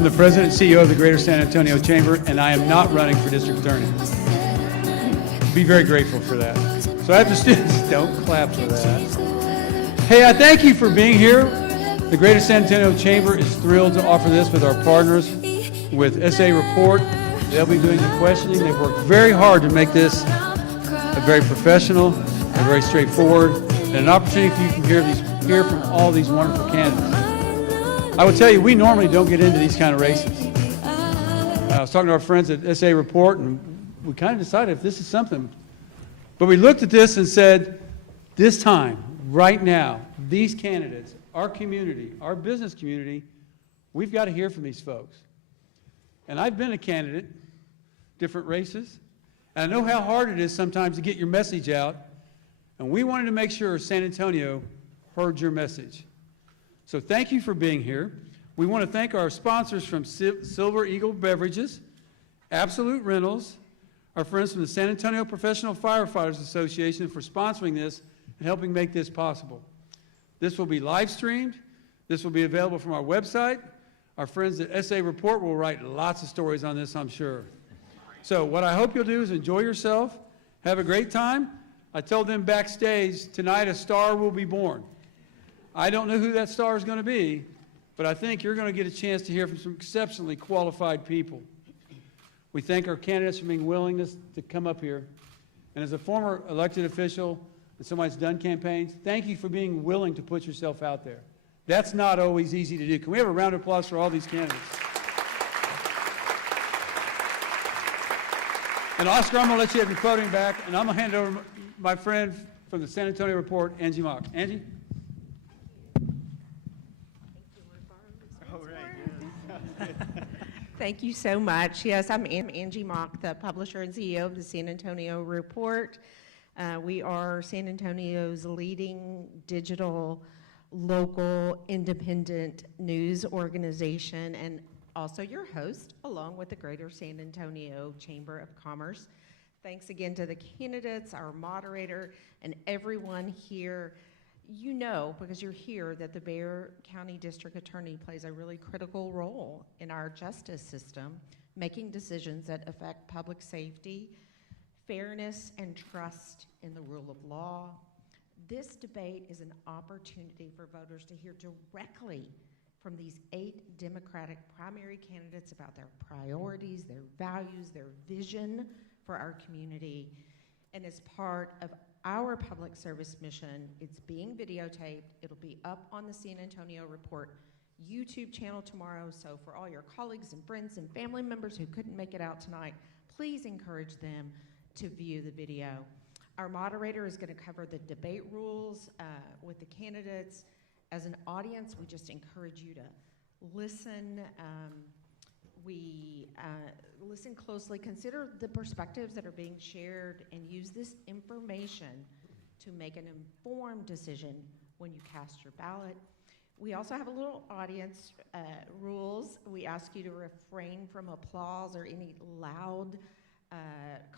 I'm the president and CEO of the Greater San Antonio Chamber, and I am not running for district attorney. Be very grateful for that. So I have the students, don't clap for that. Hey, I thank you for being here. The Greater San Antonio Chamber is thrilled to offer this with our partners with SA Report. They'll be doing the questioning. They've worked very hard to make this a very professional and very straightforward, and an opportunity for you to hear from all these wonderful candidates. I will tell you, we normally don't get into these kind of races. I was talking to our friends at SA Report, and we kind of decided if this is something. But we looked at this and said, this time, right now, these candidates, our community, our business community, we've got to hear from these folks. And I've been a candidate, different races, and I know how hard it is sometimes to get your message out, and we wanted to make sure San Antonio heard your message. So thank you for being here. We want to thank our sponsors from Silver Eagle Beverages, Absolute Rentals, our friends from the San Antonio Professional Firefighters Association for sponsoring this and helping make this possible. This will be live streamed. This will be available from our website. Our friends at SA Report will write lots of stories on this, I'm sure. So what I hope you'll do is enjoy yourself, have a great time. I told them backstage, tonight a star will be born. I don't know who that star is going to be, but I think you're going to get a chance to hear from some exceptionally qualified people. We thank our candidates for being willing to come up here. And as a former elected official and somebody that's done campaigns, thank you for being willing to put yourself out there. That's not always easy to do. Can we have a round of applause for all these candidates? And Oscar, I'm going to let you have your podium back, and I'm going to hand it over to my friend from the San Antonio Report, Angie Mock. Angie? Thank you so much. Yes, I'm Angie Mock, the publisher and CEO of the San Antonio Report. We are San Antonio's leading digital, local, independent news organization, and also your host, along with the Greater San Antonio Chamber of Commerce. Thanks again to the candidates, our moderator, and everyone here. You know, because you're here, that the Bexar County District Attorney plays a really critical role in our justice system, making decisions that affect public safety, fairness, and trust in the rule of law. This debate is an opportunity for voters to hear directly from these 8 Democratic primary candidates about their priorities, their values, their vision for our community. And as part of our public service mission, it's being videotaped. It'll be up on the San Antonio Report YouTube channel tomorrow. So for all your colleagues and friends and family members who couldn't make it out tonight, please encourage them to view the video. Our moderator is going to cover the debate rules with the candidates. As an audience, we just encourage you to listen. Listen closely, consider the perspectives that are being shared, and use this information to make an informed decision when you cast your ballot. We also have a little audience rules. We ask you to refrain from applause or any loud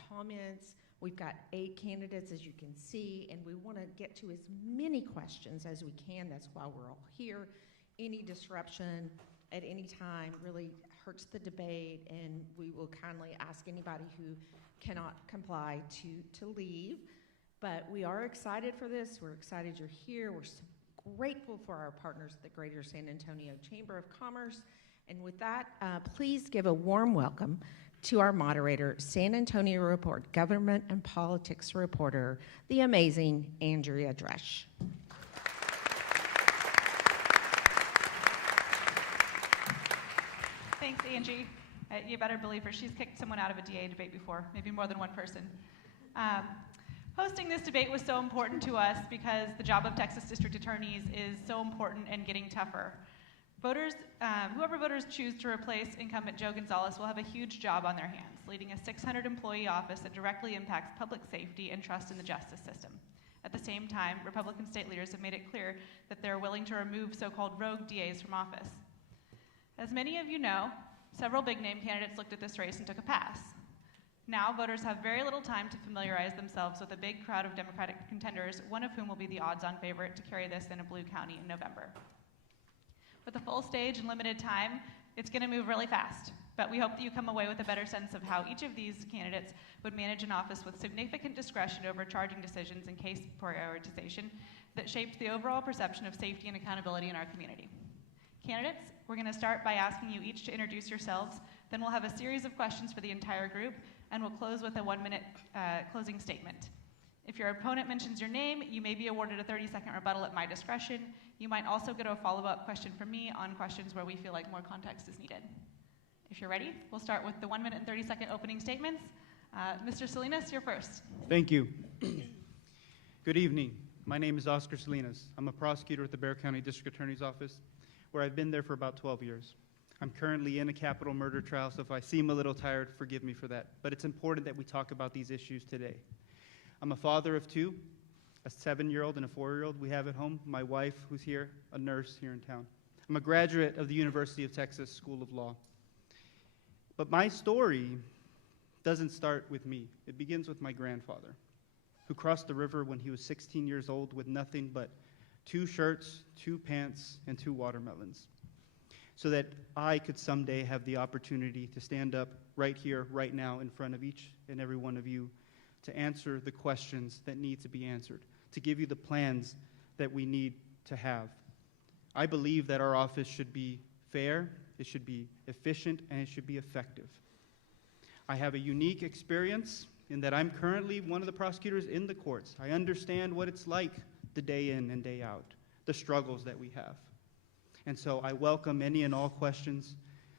comments. We've got 8 candidates, as you can see, and we want to get to as many questions as we can. That's why we're all here. Any disruption at any time really hurts the debate, and we will kindly ask anybody who cannot comply to leave. But we are excited for this. We're excited you're here. We're so grateful for our partners at the Greater San Antonio Chamber of Commerce. And with that, please give a warm welcome to our moderator, San Antonio Report Government and Politics reporter, the amazing Andrea Dresch. Thanks, Angie. You better believe her. She's kicked someone out of a DA debate before, maybe more than one person. Hosting this debate was so important to us because the job of Texas district attorneys is so important and getting tougher. Whoever voters choose to replace incumbent Joe Gonzalez will have a huge job on their hands, leading a 600-employee office that directly impacts public safety and trust in the justice system. At the same time, Republican state leaders have made it clear that they're willing to remove so-called rogue DAs from office. As many of you know, several big-name candidates looked at this race and took a pass. Now, voters have very little time to familiarize themselves with a big crowd of Democratic contenders, one of whom will be the odds-on favorite to carry this in a blue county in November. With a full stage and limited time, It's going to move really fast, but we hope that you come away with a better sense of how each of these candidates would manage an office with significant discretion over charging decisions and case prioritization that shaped the overall perception of safety and accountability in our community. Candidates, we're going to start by asking you each to introduce yourselves, then we'll have a series of questions for the entire group, and we'll close with a 1-minute closing statement. If your opponent mentions your name, you may be awarded a 30-second rebuttal at my discretion. You might also get a follow-up question from me on questions where we feel like more context is needed. If you're ready, we'll start with the 1-minute and 30-second opening statements. Mr. Salinas, you're first. Thank you. Good evening. My name is Oscar Salinas. I'm a prosecutor at the Bexar County District Attorney's Office, where I've been there for about 12 years. I'm currently in a capital murder trial, so if I seem a little tired, forgive me for that. But it's important that we talk about these issues today. I'm a father of two, a 7-year-old and a 4-year-old we have at home. My wife, who's here, a nurse here in town. I'm a graduate of the University of Texas School of Law. But my story doesn't start with me. It begins with my grandfather, who crossed the river when he was 16 years old with nothing but 2 shirts, 2 pants, and 2 watermelons, so that I could someday have the opportunity to stand up right here, right now, in front of each and every one of you to answer the questions that need to be answered, to give you the plans that we need to have. I believe that our office should be fair, it should be efficient, and it should be effective. I have a unique experience in that I'm currently one of the prosecutors in the courts. I understand what it's like the day in and day out, the struggles that we have. And so I welcome any and all questions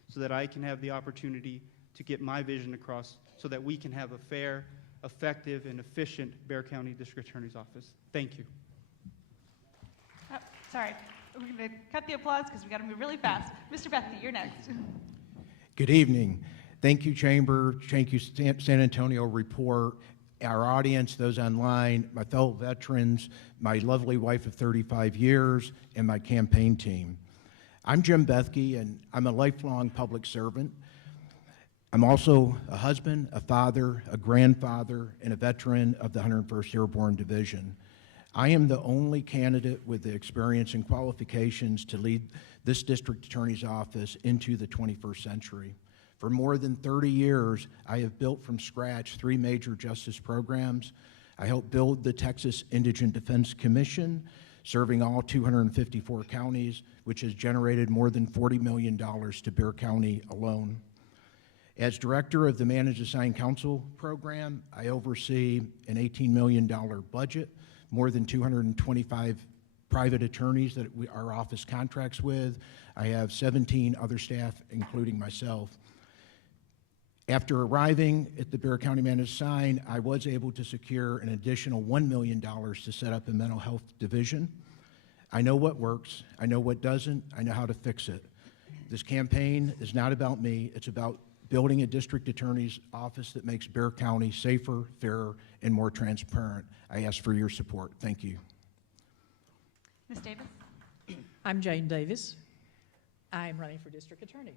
so that I can have the opportunity to get my vision across so that we can have a fair, effective, and efficient Bexar County District Attorney's Office. Thank you. Oh, sorry. We're going to cut the applause because we got to move really fast. Mr. Bethany, you're next. Good evening. Thank you, Chamber. Thank you, San Antonio Report, our audience, those online, my fellow veterans, my lovely wife of 35 years, and my campaign team. I'm Jim Bethke, and I'm a lifelong public servant. I'm also a husband, a father, a grandfather, and a veteran of the 101st Airborne Division. I am the only candidate with the experience and qualifications to lead this district attorney's office into the 21st century. For more than 30 years, I have built from scratch 3 major justice programs. I helped build the Texas Indigent Defense Commission, serving all 254 counties, which has generated more than $40 million to Bexar County alone. As director of the Managed Assigned Counsel program, I oversee an $18 million budget, more than 225 private attorneys that our office contracts with. I have 17 other staff, including myself. After arriving at the Bexar County Managed Assigned, I was able to secure an additional $1 million to set up a mental health division. I know what works, I know what doesn't, I know how to fix it. This campaign is not about me, it's about building a district attorney's office that makes Bexar County safer, fairer, and more transparent. I ask for your support. Thank you. Ms. Davis? I'm Jane Davis. I'm running for district attorney.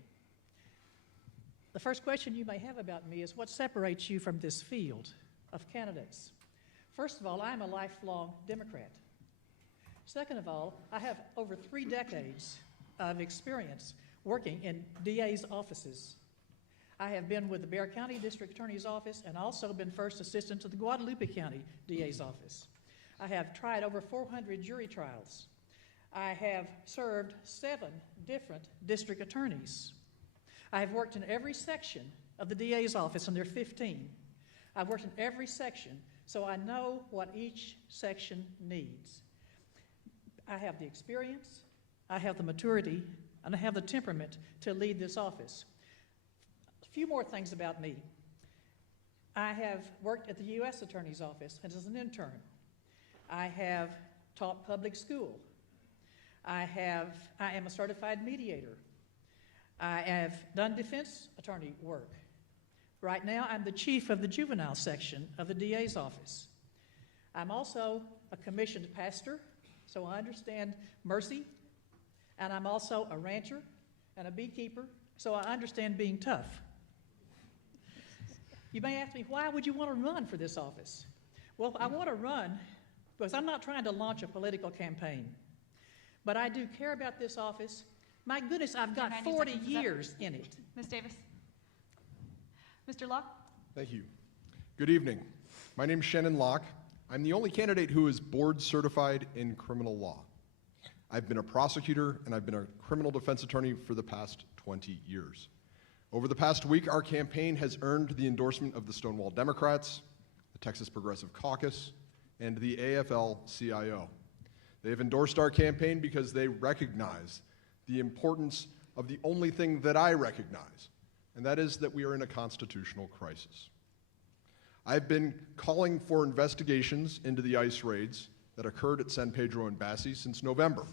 The first question you may have about me is what separates you from this field of candidates? First of all, I'm a lifelong Democrat. Second of all, I have over 3 decades of experience working in DA's offices. I have been with the Bexar County District Attorney's Office and also been first assistant to the Guadalupe County DA's office. I have tried over 400 jury trials. I have served 7 different district attorneys. I have worked in every section of the DA's office, and there are 15. I've worked in every section, so I know what each section needs. I have the experience, I have the maturity, and I have the temperament to lead this office. A few more things about me. I have worked at the U.S. Attorney's Office as an intern. I have taught public school. I am a certified mediator. I have done defense attorney work. Right now, I'm the chief of the juvenile section of the DA's office. I'm also a commissioned pastor, so I understand mercy, and I'm also a rancher and a beekeeper, so I understand being tough. You may ask me, why would you want to run for this office? Well, I want to run because I'm not trying to launch a political campaign, but I do care about this office My goodness, I've got 90 40 seconds is up. years in it. Ms. Davis. Mr. Locke? Thank you. Good evening. My name is Shannon Locke. I'm the only candidate who is board certified in criminal law. I've been a prosecutor and I've been a criminal defense attorney for the past 20 years. Over the past week, our campaign has earned the endorsement of the Stonewall Democrats, the Texas Progressive Caucus, and the AFL-CIO. They have endorsed our campaign because they recognize the importance of the only thing that I recognize, and that is that we are in a constitutional crisis. I've been calling for investigations into the ICE raids that occurred at San Pedro and Bassi since November.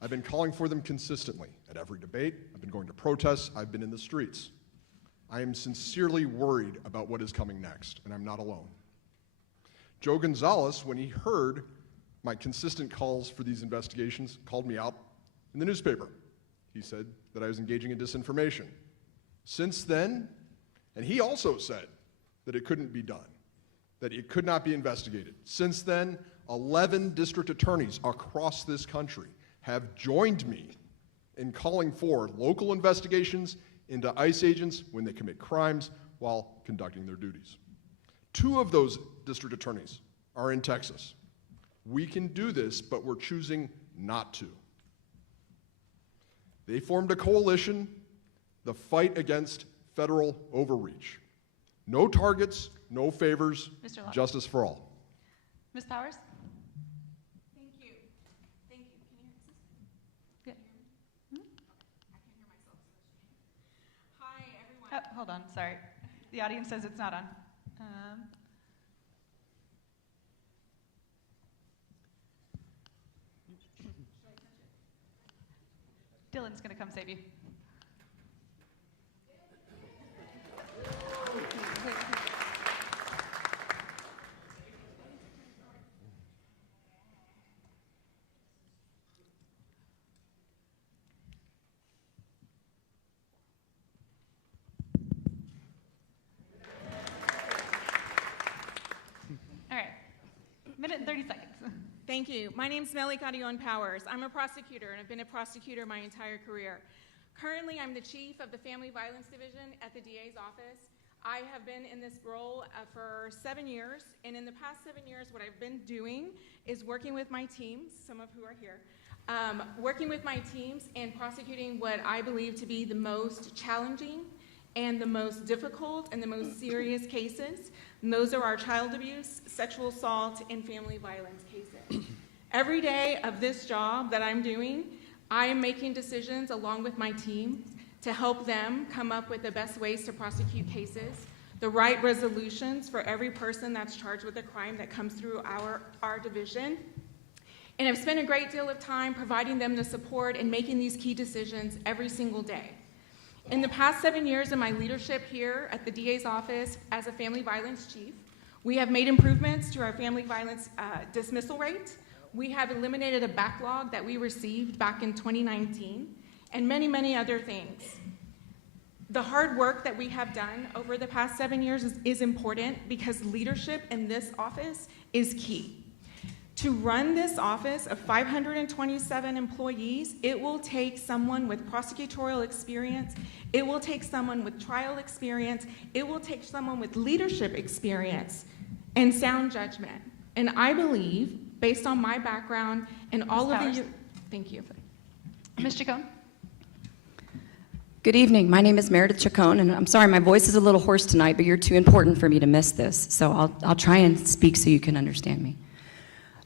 I've been calling for them consistently at every debate. I've been going to protests. I've been in the streets. I am sincerely worried about what is coming next, and I'm not alone. Joe Gonzalez, when he heard my consistent calls for these investigations, called me out in the newspaper. He said that I was engaging in disinformation. Since then, and he also said that it couldn't be done, that it could not be investigated. Since then, 11 district attorneys across this country have joined me in calling for local investigations into ICE agents when they commit crimes while conducting their duties. 2 of those district attorneys are in Texas. We can do this, but we're choosing not to. They formed a coalition, the Fight Against Federal Overreach. No targets, no favors, Mr. Locke. justice for all. Ms. Powers? Thank you. Thank you. Can you hear Yeah. me? I can hear myself. Hi, everyone. Oh, hold on, sorry. The audience says it's not on. Dylan's going to come save you. All right, minute and 30 seconds. Thank you. My name is Melly Carrion Powers. I'm a prosecutor, and I've been a prosecutor my entire career. Currently, I'm the chief of the Family Violence Division at the DA's office. I have been in this role for 7 years, and in the past 7 years, what I've been doing is working with my teams, some of who are here, working with my teams and prosecuting what I believe to be the most challenging and the most difficult and the most serious cases. And those are our child abuse, sexual assault, and family violence cases. Every day of this job that I'm doing, I am making decisions along with my team to help them come up with the best ways to prosecute cases, the right resolutions for every person that's charged with a crime that comes through our division. And I've spent a great deal of time providing them the support and making these key decisions every single day. In the past 7 years of my leadership here at the DA's office as a family violence chief, we have made improvements to our family violence dismissal rate. We have eliminated a backlog that we received back in 2019, and many, many other things. The hard work that we have done over the past 7 years is important because leadership in this office is key. To run this office of 527 employees, it will take someone with prosecutorial experience, it will take someone with trial experience, it will take someone with leadership experience and sound judgment. And I believe, based on my background and all of the... Thank you. Ms. Chacon? Good evening. My name is Meredith Chacon, and I'm sorry my voice is a little hoarse tonight, but you're too important for me to miss this, so I'll try and speak so you can understand me.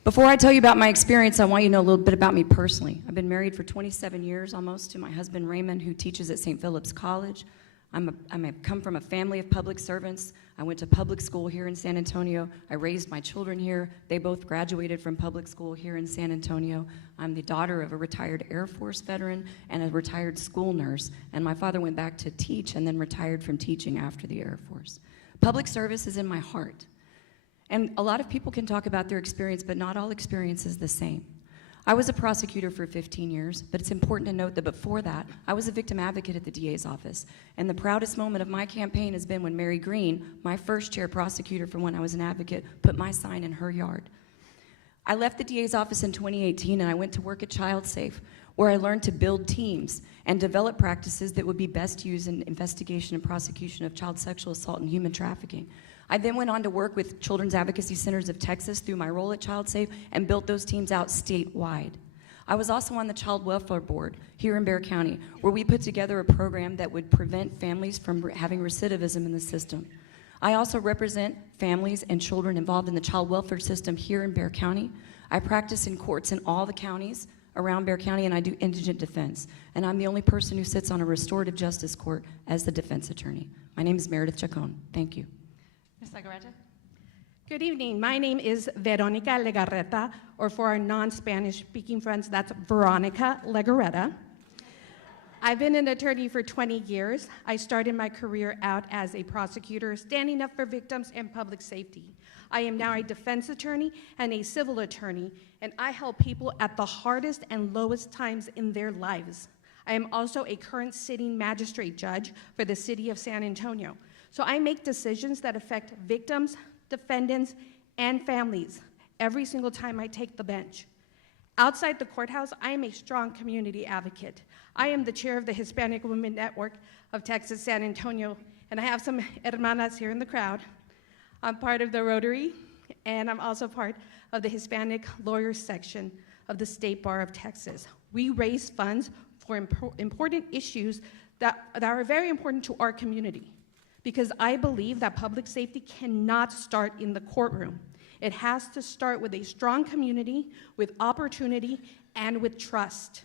Before I tell you about my experience, I want you to know a little bit about me personally. I've been married for 27 years almost to my husband Raymond, who teaches at St. Philip's College. I come from a family of public servants. I went to public school here in San Antonio. I raised my children here. They both graduated from public school here in San Antonio. I'm the daughter of a retired Air Force veteran and a retired school nurse, and my father went back to teach and then retired from teaching after the Air Force. Public service is in my heart. And a lot of people can talk about their experience, but not all experience is the same. I was a prosecutor for 15 years, but it's important to note that before that, I was a victim advocate at the DA's office. And the proudest moment of my campaign has been when Mary Green, my first chair prosecutor from when I was an advocate, put my sign in her yard. I left the DA's office in 2018 and I went to work at ChildSafe, where I learned to build teams and develop practices that would be best used in investigation and prosecution of child sexual assault and human trafficking. I then went on to work with Children's Advocacy Centers of Texas through my role at Child Safe and built those teams out statewide. I was also on the Child Welfare Board here in Bexar County, where we put together a program that would prevent families from having recidivism in the system. I also represent families and children involved in the child welfare system here in Bexar County. I practice in courts in all the counties around Bexar County, and I do indigent defense. And I'm the only person who sits on a restorative justice court as the defense attorney. My name is Meredith Chacon. Thank you. Ms. Legarreta? Good evening. My name is Veronica Legarreta, or for our non-Spanish speaking friends, that's Veronica Legarreta. I've been an attorney for 20 years. I started my career out as a prosecutor, standing up for victims and public safety. I am now a defense attorney and a civil attorney, and I help people at the hardest and lowest times in their lives. I am also a current sitting magistrate judge for the city of San Antonio. So I make decisions that affect victims, defendants, and families every single time I take the bench. Outside the courthouse, I am a strong community advocate. I am the chair of the Hispanic Women Network of Texas, San Antonio, and I have some hermanas here in the crowd. I'm part of the Rotary, and I'm also part of the Hispanic Lawyers section of the State Bar of Texas. We raise funds for important issues that are very important to our community, because I believe that public safety cannot start in the courtroom. It has to start with a strong community, with opportunity, and with trust.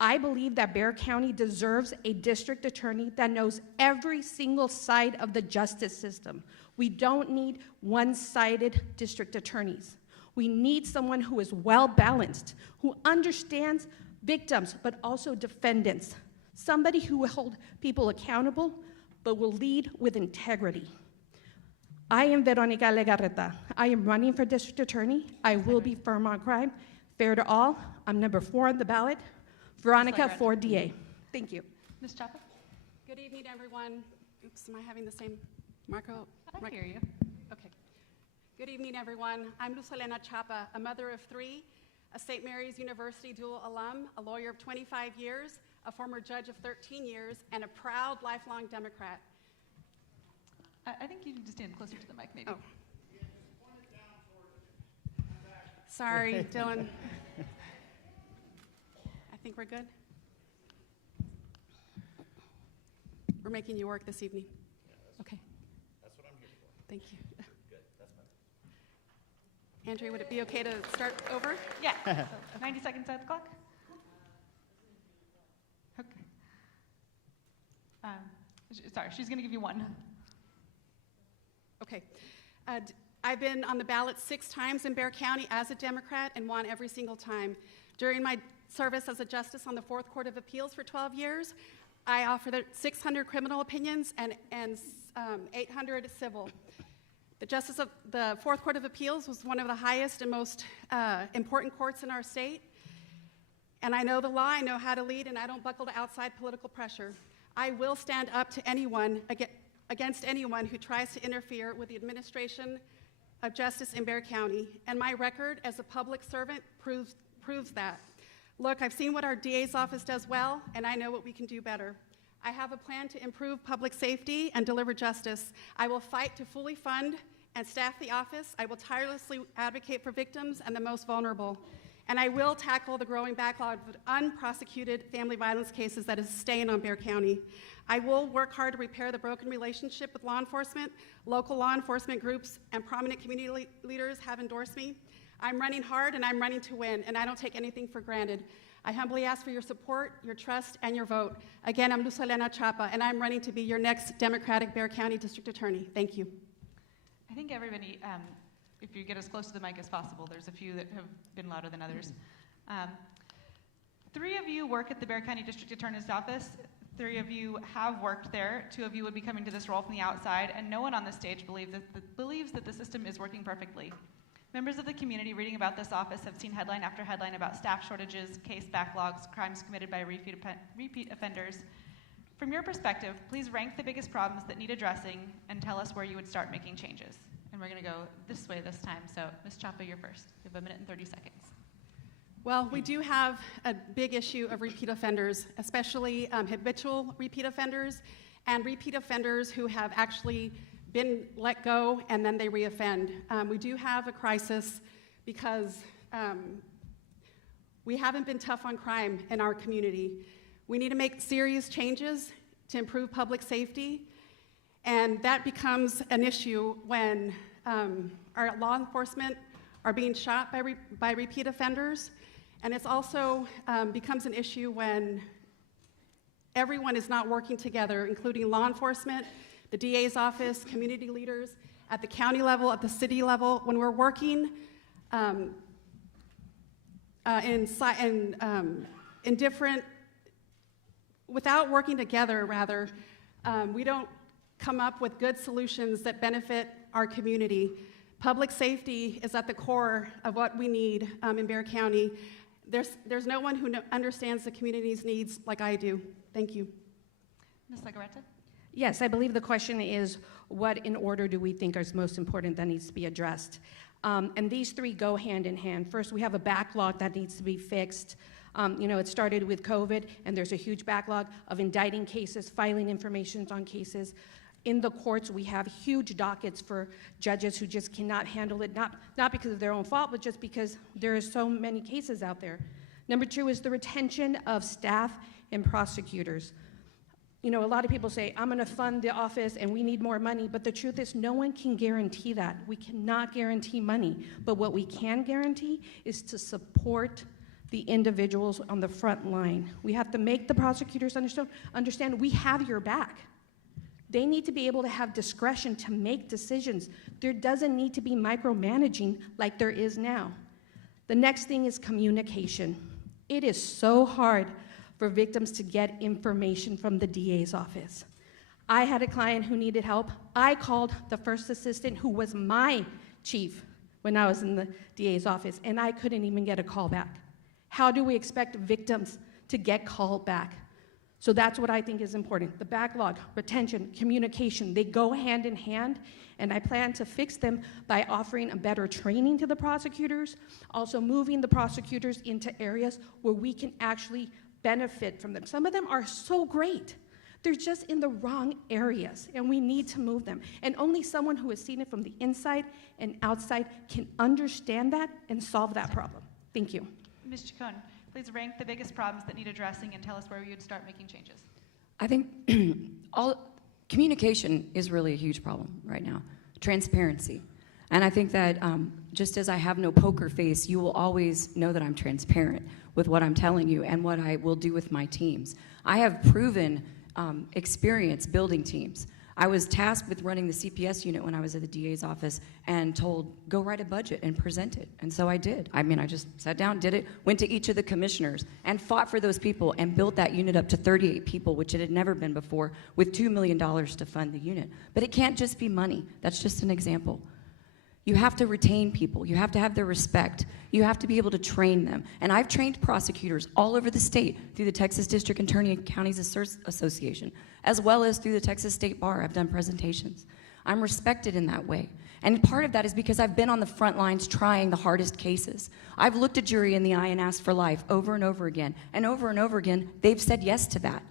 I believe that Bexar County deserves a district attorney that knows every single side of the justice system. We don't need one-sided district attorneys. We need someone who is well-balanced, who understands victims, but also defendants. Somebody who will hold people accountable, but will lead with integrity. I am Veronica Legarreta. I am running for district attorney. I will be firm on crime, fair to all. I'm number 4 on the ballot. Veronica for DA. Thank you. Ms. Chapa? Good evening, everyone. Oops, am I having the same Marco? I hear you. Okay. Good evening, everyone. I'm Luz Helena Chapa, a mother of 3, a St. Mary's University dual alum, a lawyer of 25 years, a former judge of 13 years, and a proud lifelong Democrat. I think you need to stand closer to the mic, maybe. Oh. Sorry, Dylan. I think we're good. We're making you work this evening. Okay. That's what I'm here for. Thank you. Good, that's fine. Andrea, would it be okay to start over? Yeah. So 90 seconds at the clock. Okay. Sorry, she's going to give you 1. Okay. I've been on the ballot 6 times in Bexar County as a Democrat and won every single time. During my service as a justice on the 4th Court of Appeals for 12 years, I offered 600 criminal opinions and 800 civil. The justice of the 4th Court of Appeals was one of the highest and most important courts in our state. And I know the law, I know how to lead, and I don't buckle to outside political pressure. I will stand up to anyone, against anyone who tries to interfere with the administration of justice in Bexar County. And my record as a public servant proves that. Look, I've seen what our DA's office does well, and I know what we can do better. I have a plan to improve public safety and deliver justice. I will fight to fully fund and staff the office. I will tirelessly advocate for victims and the most vulnerable. And I will tackle the growing backlog of unprosecuted family violence cases that is staying on Bexar County. I will work hard to repair the broken relationship with law enforcement. Local law enforcement groups and prominent community leaders have endorsed me. I'm running hard and I'm running to win, and I don't take anything for granted. I humbly ask for your support, your trust, and your vote. Again, I'm Luz Helena Chapa, and I'm running to be your next Democratic Bexar County District Attorney. Thank you. I think everybody, if you get as close to the mic as possible, there's a few that have been louder than others. 3 of you work at the Bexar County District Attorney's Office. 3 of you have worked there. 2 of you would be coming to this role from the outside, and no one on this stage believes that the system is working perfectly. Members of the community reading about this office have seen headline after headline about staff shortages, case backlogs, crimes committed by repeat offenders. From your perspective, please rank the biggest problems that need addressing and tell us where you would start making changes. And we're going to go this way this time. So, Ms. Chapa, you're first. You have 1 minute and 30 seconds. Well, we do have a big issue of repeat offenders, especially habitual repeat offenders and repeat offenders who have actually been let go and then they reoffend. We do have a crisis because we haven't been tough on crime in our community. We need to make serious changes to improve public safety, and that becomes an issue when our law enforcement are being shot by repeat offenders, and it's also becomes an issue when everyone is not working together, including law enforcement, the DA's office, community leaders, at the county level, at the city level. When we're working in different, without working together, rather, we don't come up with good solutions that benefit our community. Public safety is at the core of what we need in Bexar County. There's no one who understands the community's needs like I do. Thank you. Ms. Legarreta? Yes, I believe the question is, what in order do we think is most important that needs to be addressed? And these three go hand in hand. First, we have a backlog that needs to be fixed. It started with COVID, and there's a huge backlog of indicting cases, filing information on cases. In the courts, we have huge dockets for judges who just cannot handle it, not because of their own fault, but just because there are so many cases out there. Number two is the retention of staff and prosecutors. A lot of people say, I'm going to fund the office and we need more money, but the truth is no one can guarantee that. We cannot guarantee money, but what we can guarantee is to support the individuals on the front line. We have to make the prosecutors understand we have your back. They need to be able to have discretion to make decisions. There doesn't need to be micromanaging like there is now. The next thing is communication. It is so hard for victims to get information from the DA's office. I had a client who needed help. I called the first assistant who was my chief when I was in the DA's office, and I couldn't even get a call back. How do we expect victims to get called back? So that's what I think is important. The backlog, retention, communication, they go hand in hand, and I plan to fix them by offering a better training to the prosecutors, also moving the prosecutors into areas where we can actually benefit from them. Some of them are so great. They're just in the wrong areas, and we need to move them. And only someone who has seen it from the inside and outside can understand that and solve that problem. Thank you. Ms. Chacon, please rank the biggest problems that need addressing and tell us where we would start making changes. I think communication is really a huge problem right now. Transparency. And I think that just as I have no poker face, you will always know that I'm transparent with what I'm telling you and what I will do with my teams. I have proven experience building teams. I was tasked with running the CPS unit when I was at the DA's office and told, go write a budget and present it. And so I did. I just sat down, did it, went to each of the commissioners and fought for those people and built that unit up to 38 people, which it had never been before, with $2 million to fund the unit. But it can't just be money. That's just an example. You have to retain people. You have to have their respect. You have to be able to train them. And I've trained prosecutors all over the state through the Texas District Attorney and Counties Association, as well as through the Texas State Bar. I've done presentations. I'm respected in that way. And part of that is because I've been on the front lines trying the hardest cases. I've looked a jury in the eye and asked for life over and over again. And over again, they've said yes to that.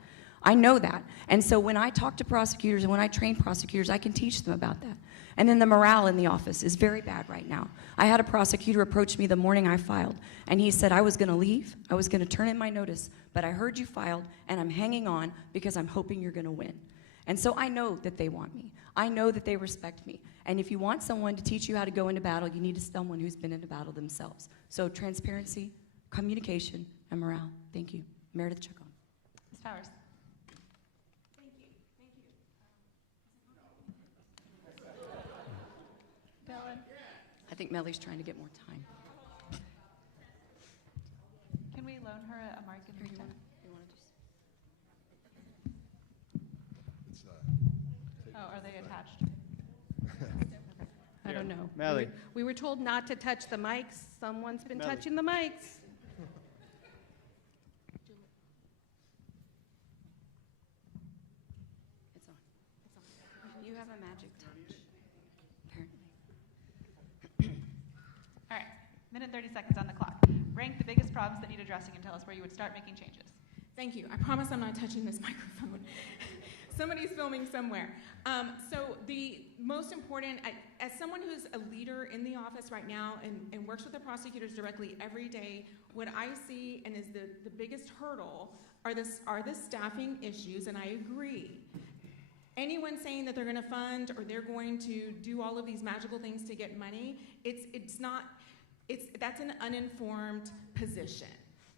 I know that. And so when I talk to prosecutors and when I train prosecutors, I can teach them about that. And then the morale in the office is very bad right now. I had a prosecutor approach me the morning I filed, and he said, I was going to leave, I was going to turn in my notice, but I heard you filed, and I'm hanging on because I'm hoping you're going to win. And so I know that they want me. I know that they respect me. And if you want someone to teach you how to go into battle, you need someone who's been into battle themselves. So transparency, communication, and morale. Thank you. Meredith Chacon. Ms. Powers. I think Melly's trying to get more time. Can we loan her a mark in the meantime? Oh, are they attached? I don't know. Melly. We were told not to touch the mics. Someone's been Melly. touching the mics. It's on. You have a magic touch, apparently. All right, minute 30 seconds on the clock. rank the biggest problems that need addressing and tell us where you would start making changes. Thank you. I promise I'm not touching this microphone. Somebody's filming somewhere. So the most important, as someone who's a leader in the office right now and works with the prosecutors directly every day, what I see and is the biggest hurdle are the staffing issues, and I agree. Anyone saying that they're going to fund or they're going to do all of these magical things to get money, that's an uninformed position,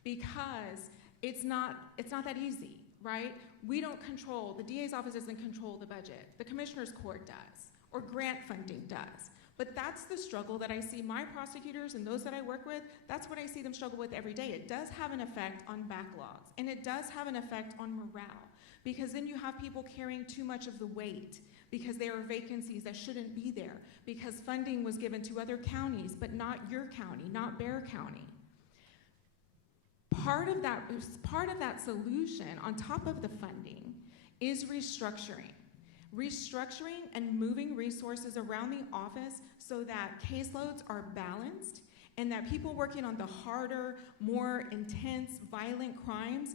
because it's not that easy, right? We don't control, the DA's office doesn't control the budget. The Commissioner's Court does, or grant funding does. But that's the struggle that I see my prosecutors and those that I work with, that's what I see them struggle with every day. It does have an effect on backlogs, and it does have an effect on morale, because then you have people carrying too much of the weight because there are vacancies that shouldn't be there, because funding was given to other counties, but not your county, not Bexar County. Part of that solution, on top of the funding, is restructuring. Restructuring and moving resources around the office so that caseloads are balanced and that people working on the harder, more intense, violent crimes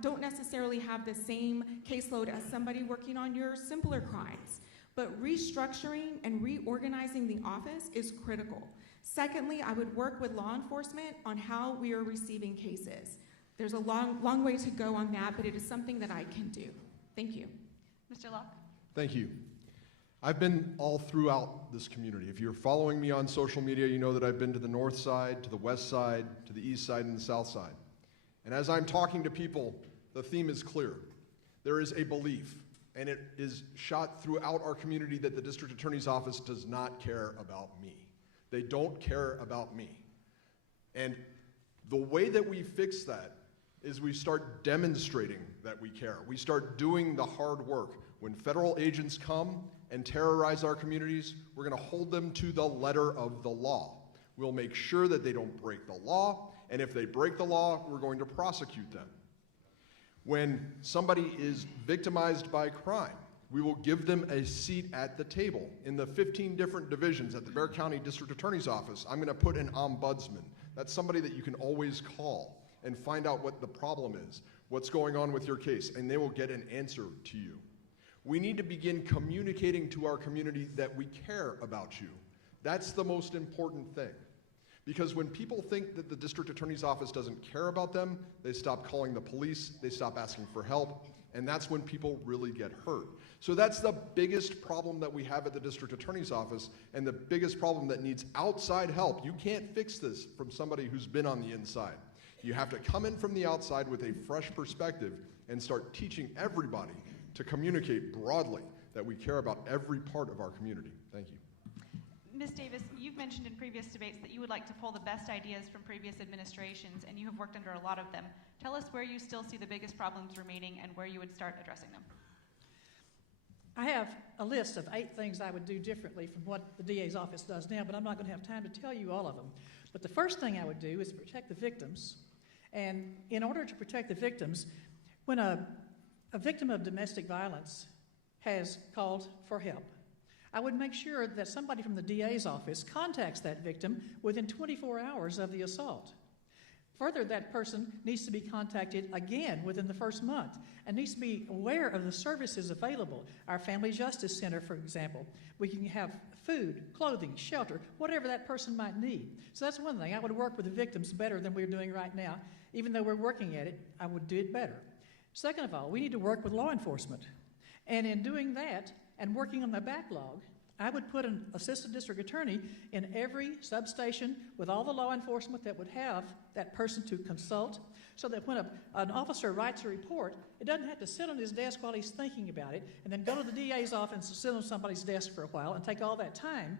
don't necessarily have the same caseload as somebody working on your simpler crimes. But restructuring and reorganizing the office is critical. Secondly, I would work with law enforcement on how we are receiving cases. There's a long way to go on that, but it is something that I can do. Thank you. Mr. Locke? Thank you. I've been all throughout this community. If you're following me on social media, you know that I've been to the north side, to the west side, to the east side, and the south side. And as I'm talking to people, the theme is clear. There is a belief, and it is shot throughout our community, that the district attorney's office does not care about me. They don't care about me. And the way that we fix that is we start demonstrating that we care. We start doing the hard work. When federal agents come and terrorize our communities, we're going to hold them to the letter of the law. We'll make sure that they don't break the law, and if they break the law, we're going to prosecute them. When somebody is victimized by crime, we will give them a seat at the table. In the 15 different divisions at the Bexar County District Attorney's Office, I'm going to put an ombudsman. That's somebody that you can always call and find out what the problem is, what's going on with your case, and they will get an answer to you. We need to begin communicating to our community that we care about you. That's the most important thing. Because when people think that the district attorney's office doesn't care about them, they stop calling the police, they stop asking for help, and that's when people really get hurt. So that's the biggest problem that we have at the district attorney's office, and the biggest problem that needs outside help. You can't fix this from somebody who's been on the inside. You have to come in from the outside with a fresh perspective and start teaching everybody to communicate broadly that we care about every part of our community. Thank you. Ms. Davis, you've mentioned in previous debates that you would like to pull the best ideas from previous administrations, and you have worked under a lot of them. Tell us where you still see the biggest problems remaining and where you would start addressing them. I have a list of 8 things I would do differently from what the DA's office does now, but I'm not going to have time to tell you all of them. But the first thing I would do is protect the victims. And in order to protect the victims, when a victim of domestic violence has called for help, I would make sure that somebody from the DA's office contacts that victim within 24 hours of the assault. Further, that person needs to be contacted again within the first month and needs to be aware of the services available. Our Family Justice Center, for example, we can have food, clothing, shelter, whatever that person might need. So that's one thing. I would work with the victims better than we're doing right now. Even though we're working at it, I would do it better. Second of all, we need to work with law enforcement. And in doing that and working on the backlog, I would put an assistant district attorney in every substation with all the law enforcement that would have that person to consult, so that when an officer writes a report, it doesn't have to sit on his desk while he's thinking about it and then go to the DA's office and sit on somebody's desk for a while and take all that time.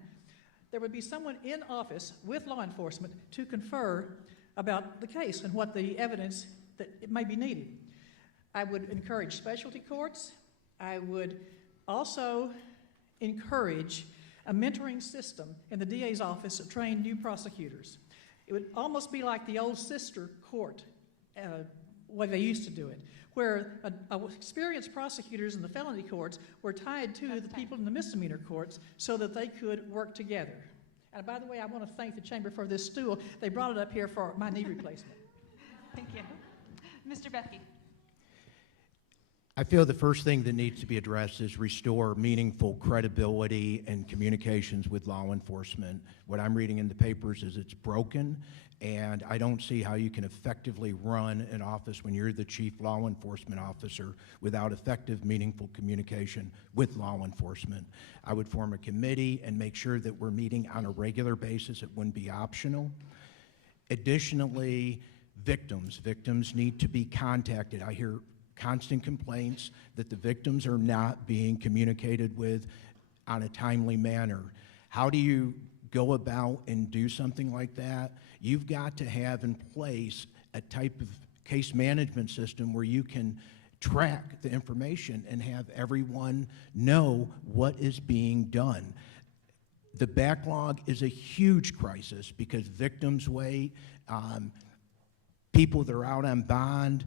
There would be someone in office with law enforcement to confer about the case and what the evidence that it may be needed. I would encourage specialty courts. I would also encourage a mentoring system in the DA's office to train new prosecutors. It would almost be like the old sister court, way they used to do it, where experienced prosecutors in the felony courts were tied to the people in the misdemeanor courts so that they could work together. And by the way, I want to thank the chamber for this stool. They brought it up here for my knee replacement. Thank you. Mr. Bethke. I feel the first thing that needs to be addressed is restore meaningful credibility and communications with law enforcement. What I'm reading in the papers is it's broken, and I don't see how you can effectively run an office when you're the chief law enforcement officer without effective, meaningful communication with law enforcement. I would form a committee and make sure that we're meeting on a regular basis. It wouldn't be optional. Additionally, victims need to be contacted. I hear constant complaints that the victims are not being communicated with on a timely manner. How do you go about and do something like that? You've got to have in place a type of case management system where you can track the information and have everyone know what is being done. The backlog is a huge crisis because victims wait. People that are out on bond,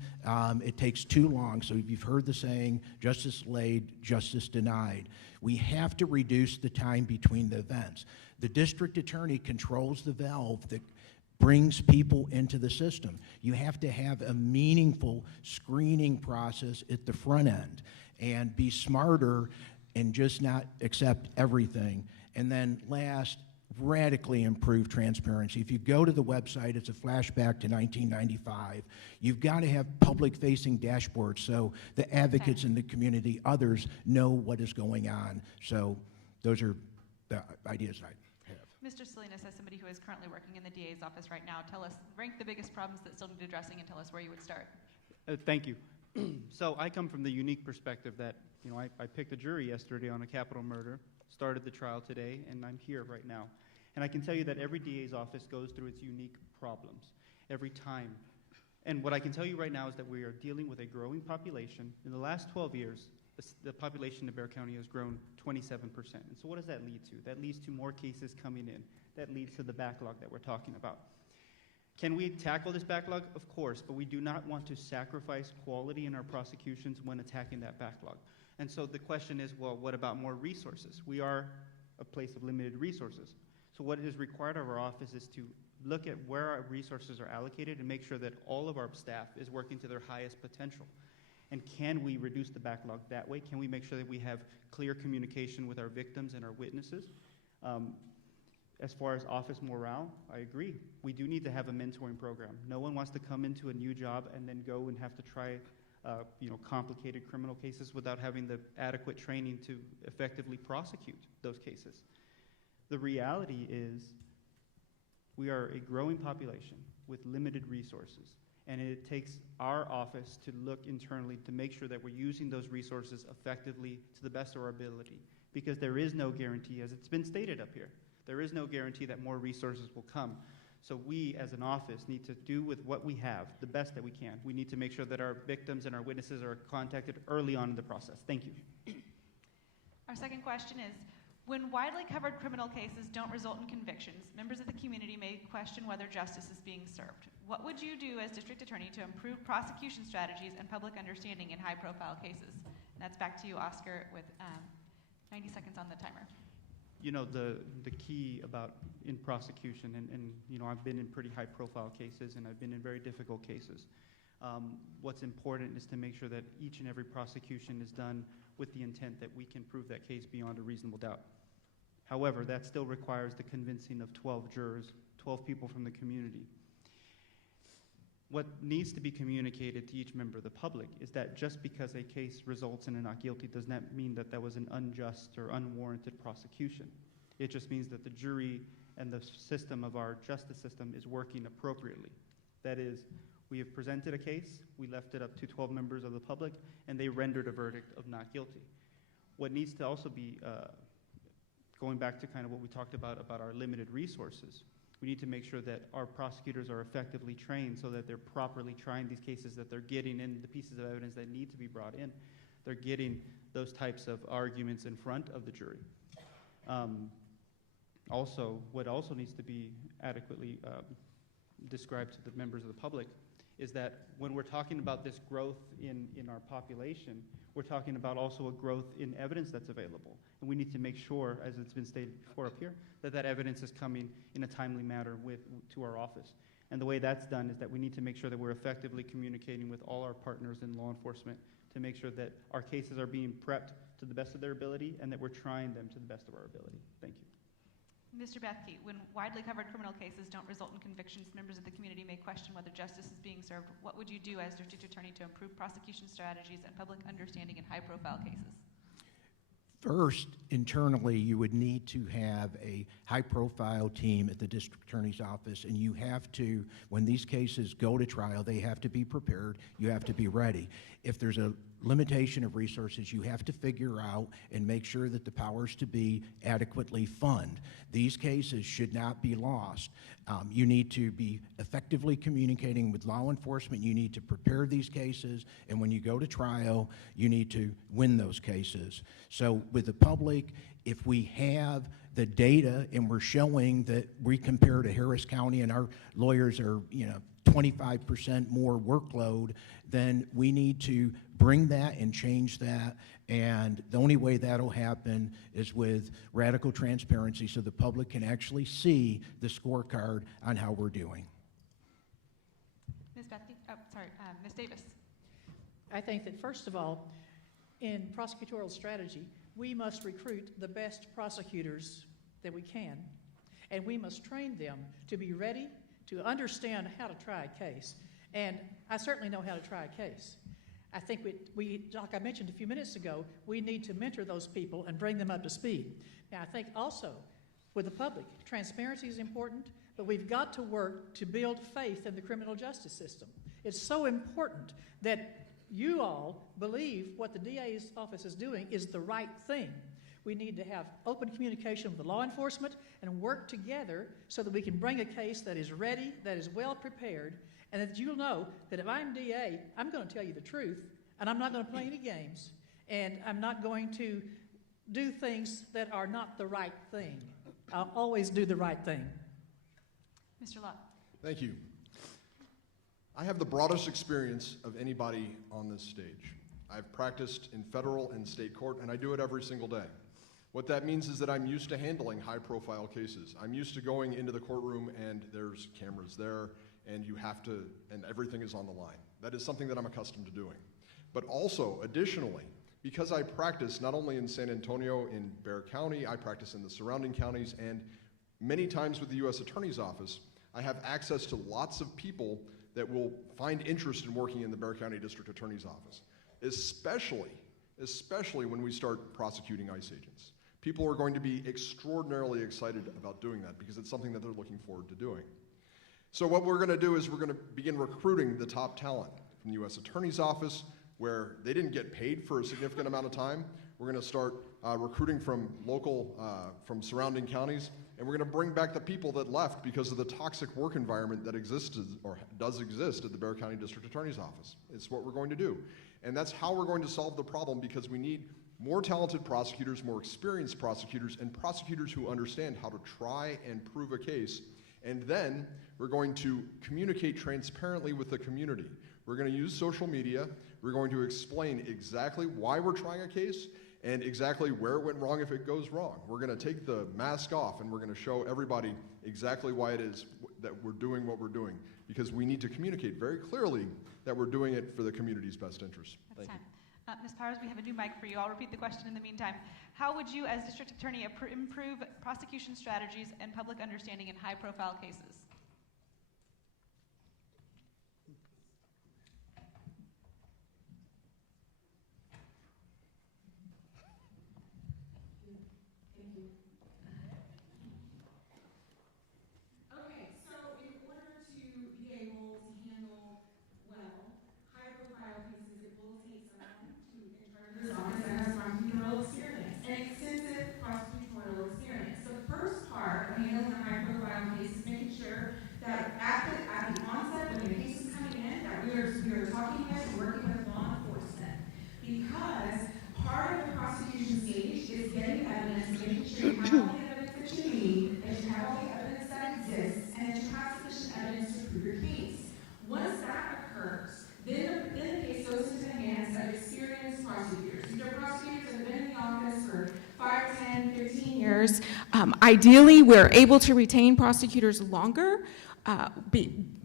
it takes too long. So you've heard the saying, justice delayed, justice denied. We have to reduce the time between the events. The district attorney controls the valve that brings people into the system. You have to have a meaningful screening process at the front end and be smarter and just not accept everything. And then last, radically improve transparency. If you go to the website, it's a flashback to 1995. You've got to have public-facing dashboards so the advocates in the community, others, know what is going on. So those are the ideas I have. Mr. Salinas, as somebody who is currently working in the DA's office right now, tell us, rank the biggest problems that still need addressing and tell us where you would start. Thank you. So I come from the unique perspective that, I picked a jury yesterday on a capital murder, started the trial today, and I'm here right now. And I can tell you that every DA's office goes through its unique problems every time. And what I can tell you right now is that we are dealing with a growing population. In the last 12 years, the population of Bexar County has grown 27%. And so what does that lead to? That leads to more cases coming in. That leads to the backlog that we're talking about. Can we tackle this backlog? Of course, but we do not want to sacrifice quality in our prosecutions when attacking that backlog. And so the question is, well, what about more resources? We are a place of limited resources. So what is required of our office is to look at where our resources are allocated and make sure that all of our staff is working to their highest potential. And can we reduce the backlog that way? Can we make sure that we have clear communication with our victims and our witnesses? As far as office morale, I agree. We do need to have a mentoring program. No one wants to come into a new job and then go and have to try complicated criminal cases without having the adequate training to effectively prosecute those cases. The reality is we are a growing population with limited resources, and it takes our office to look internally to make sure that we're using those resources effectively to the best of our ability, because there is no guarantee, as it's been stated up here, there is no guarantee that more resources will come. So we, as an office, need to do with what we have the best that we can. We need to make sure that our victims and our witnesses are contacted early on in the process. Thank you. Our second question is, when widely covered criminal cases don't result in convictions, members of the community may question whether justice is being served. What would you do as district attorney to improve prosecution strategies and public understanding in high-profile cases? And that's back to you, Oscar, with 90 seconds on the timer. The key about in prosecution, and I've been in pretty high-profile cases, and I've been in very difficult cases. What's important is to make sure that each and every prosecution is done with the intent that we can prove that case beyond a reasonable doubt. However, that still requires the convincing of 12 jurors, 12 people from the community. What needs to be communicated to each member of the public is that just because a case results in a not guilty does not mean that that was an unjust or unwarranted prosecution. It just means that the jury and the system of our justice system is working appropriately. That is, we have presented a case, we left it up to 12 members of the public, and they rendered a verdict of not guilty. What needs to also be, going back to kind of what we talked about our limited resources, we need to make sure that our prosecutors are effectively trained so that they're properly trying these cases, that they're getting in the pieces of evidence that need to be brought in. They're getting those types of arguments in front of the jury. Also, what also needs to be adequately described to the members of the public is that when we're talking about this growth in our population, we're talking about also a growth in evidence that's available. And we need to make sure, as it's been stated before up here, that that evidence is coming in a timely manner to our office. And the way that's done is that we need to make sure that we're effectively communicating with all our partners in law enforcement to make sure that our cases are being prepped to the best of their ability and that we're trying them to the best of our ability. Thank you. Mr. Bethke, when widely covered criminal cases don't result in convictions, members of the community may question whether justice is being served. What would you do as district attorney to improve prosecution strategies and public understanding in high-profile cases? First, internally, you would need to have a high-profile team at the district attorney's office, and you have to, when these cases go to trial, they have to be prepared, you have to be ready. If there's a limitation of resources, you have to figure out and make sure that the powers to be adequately fund. These cases should not be lost. You need to be effectively communicating with law enforcement. You need to prepare these cases, and when you go to trial, you need to win those cases. So with the public, if we have the data and we're showing that we compare to Harris County and our lawyers are, 25% more workload, then we need to bring that and change that. And the only way that'll happen is with radical transparency so the public can actually see the scorecard on how we're doing. Ms. Bethke, Ms. Davis. I think that, first of all, in prosecutorial strategy, we must recruit the best prosecutors that we can, and we must train them to be ready to understand how to try a case. And I certainly know how to try a case. I think we, like I mentioned a few minutes ago, we need to mentor those people and bring them up to speed. Now, I think also with the public, transparency is important, but we've got to work to build faith in the criminal justice system. It's so important that you all believe what the DA's office is doing is the right thing. We need to have open communication with the law enforcement and work together so that we can bring a case that is ready, that is well prepared, and that you'll know that if I'm DA, I'm going to tell you the truth, and I'm not going to play any games, and I'm not going to do things that are not the right thing. I'll always do the right thing. Mr. Lott. Thank you. I have the broadest experience of anybody on this stage. I've practiced in federal and state court, and I do it every single day. What that means is that I'm used to handling high-profile cases. I'm used to going into the courtroom and there's cameras there, and you have to, and everything is on the line. That is something that I'm accustomed to doing. But also, additionally, because I practice not only in San Antonio, in Bexar County, I practice in the surrounding counties, and many times with the U.S. Attorney's Office, I have access to lots of people that will find interest in working in the Bexar County District Attorney's Office, especially when we start prosecuting ICE agents. People are going to be extraordinarily excited about doing that because it's something that they're looking forward to doing. So what we're going to do is we're going to begin recruiting the top talent from the U.S. Attorney's Office, where they didn't get paid for a significant amount of time. We're going to start recruiting from from surrounding counties, and we're going to bring back the people that left because of the toxic work environment that existed or does exist at the Bexar County District Attorney's Office. It's what we're going to do. And that's how we're going to solve the problem, because we need more talented prosecutors, more experienced prosecutors, and prosecutors who understand how to try and prove a case. And then we're going to communicate transparently with the community. We're going to use social media. We're going to explain exactly why we're trying a case and exactly where it went wrong if it goes wrong. We're going to take the mask off and we're going to show everybody exactly why it is that we're doing what we're doing, because we need to communicate very clearly that we're doing it for the community's best interest. That's Thank time. you. Ms. Powers, we have a new mic for you. I'll repeat the question in the meantime. How would you, as district attorney, improve prosecution strategies and public understanding in high-profile cases? Okay, so in order to be able to handle well high-profile cases, it will take someone to enter this office that has prosecutorial experience, and extensive prosecutorial experience. So the first part of handling a high-profile case is making sure that at the onset, when the case is coming in, that we are talking with and working with law enforcement, because part of the prosecution stage is getting evidence, making sure you have 5, 10, 13 years. Ideally, we're able to retain prosecutors longer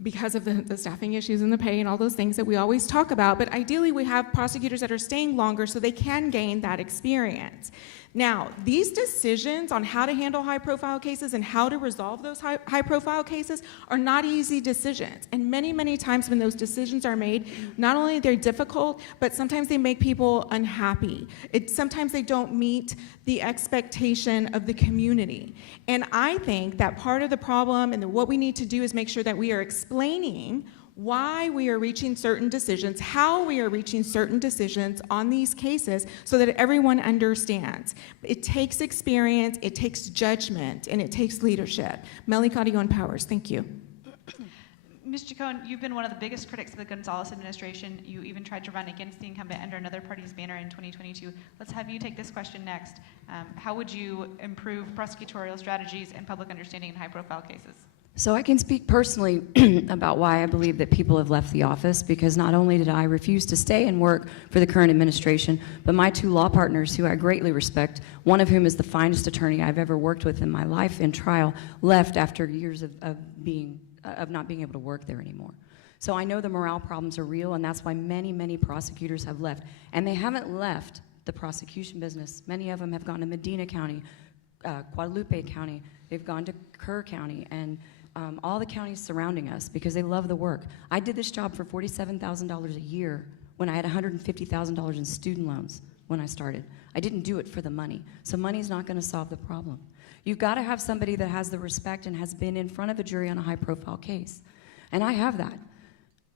because of the staffing issues and the pay and all those things that we always talk about. But ideally, we have prosecutors that are staying longer so they can gain that experience. Now, these decisions on how to handle high-profile cases and how to resolve those high-profile cases are not easy decisions. And many, many times when those decisions are made, not only are they difficult, but sometimes they make people unhappy. Sometimes they don't meet the expectation of the community. And I think that part of the problem and what we need to do is make sure that we are explaining why we are reaching certain decisions, how we are reaching certain decisions on these cases so that everyone understands. It takes experience, it takes judgment, and it takes leadership. Melly Carrion-Powers, thank you. Ms. Chacon, you've been one of the biggest critics of the Gonzalez administration. You even tried to run against the incumbent under another party's banner in 2022. Let's have you take this question next. How would you improve prosecutorial strategies and public understanding in high-profile cases? So I can speak personally about why I believe that people have left the office, because not only did I refuse to stay and work for the current administration, but my two law partners, who I greatly respect, one of whom is the finest attorney I've ever worked with in my life in trial, left after years of not being able to work there anymore. So I know the morale problems are real, and that's why many, many prosecutors have left. And they haven't left the prosecution business. Many of them have gone to Medina County, Guadalupe County, they've gone to Kerr County, and all the counties surrounding us, because they love the work. I did this job for $47,000 a year when I had $150,000 in student loans when I started. I didn't do it for the money. So money's not going to solve the problem. You've got to have somebody that has the respect and has been in front of a jury on a high-profile case. And I have that.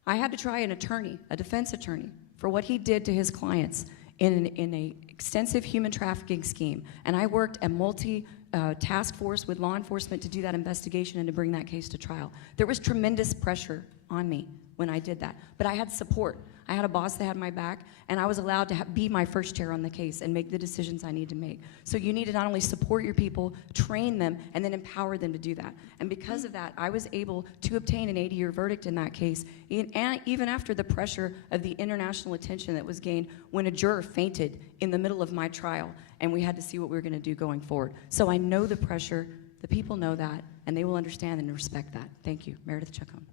I had to try an attorney, a defense attorney, for what he did to his clients in an extensive human trafficking scheme. And I worked a task force with law enforcement to do that investigation and to bring that case to trial. There was tremendous pressure on me when I did that, but I had support. I had a boss that had my back, and I was allowed to be my first chair on the case and make the decisions I need to make. So you need to not only support your people, train them, and then empower them to do that. And because of that, I was able to obtain an 80-year verdict in that case, even after the pressure of the international attention that was gained when a juror fainted in the middle of my trial, and we had to see what we were going to do going forward. So I know the pressure, the people know that, and they will understand and respect that. Thank you. Meredith Chacon.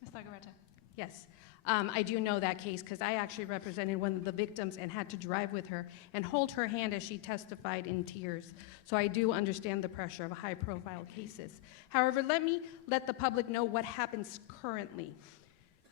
Ms. Lagaretta. Yes. I do know that case because I actually represented one of the victims and had to drive with her and hold her hand as she testified in tears. So I do understand the pressure of high-profile cases. However, let me let the public know what happens currently.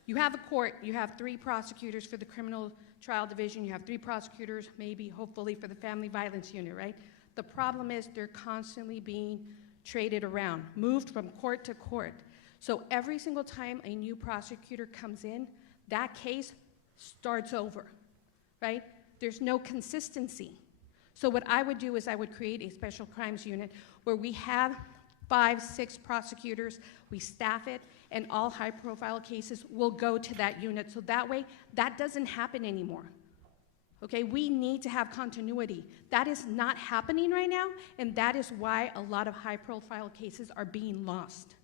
You have a court, you have 3 prosecutors for the criminal trial division, you have 3 prosecutors, maybe, hopefully, for the family violence unit, right? The problem is they're constantly being traded around, moved from court to court. So every single time a new prosecutor comes in, that case starts over, right? There's no consistency. So what I would do is I would create a special crimes unit where we have 5, 6 prosecutors, we staff it, and all high-profile cases will go to that unit. So that way, that doesn't happen anymore. Okay, we need to have continuity. That is not happening right now, and that is why a lot of high-profile cases are being lost.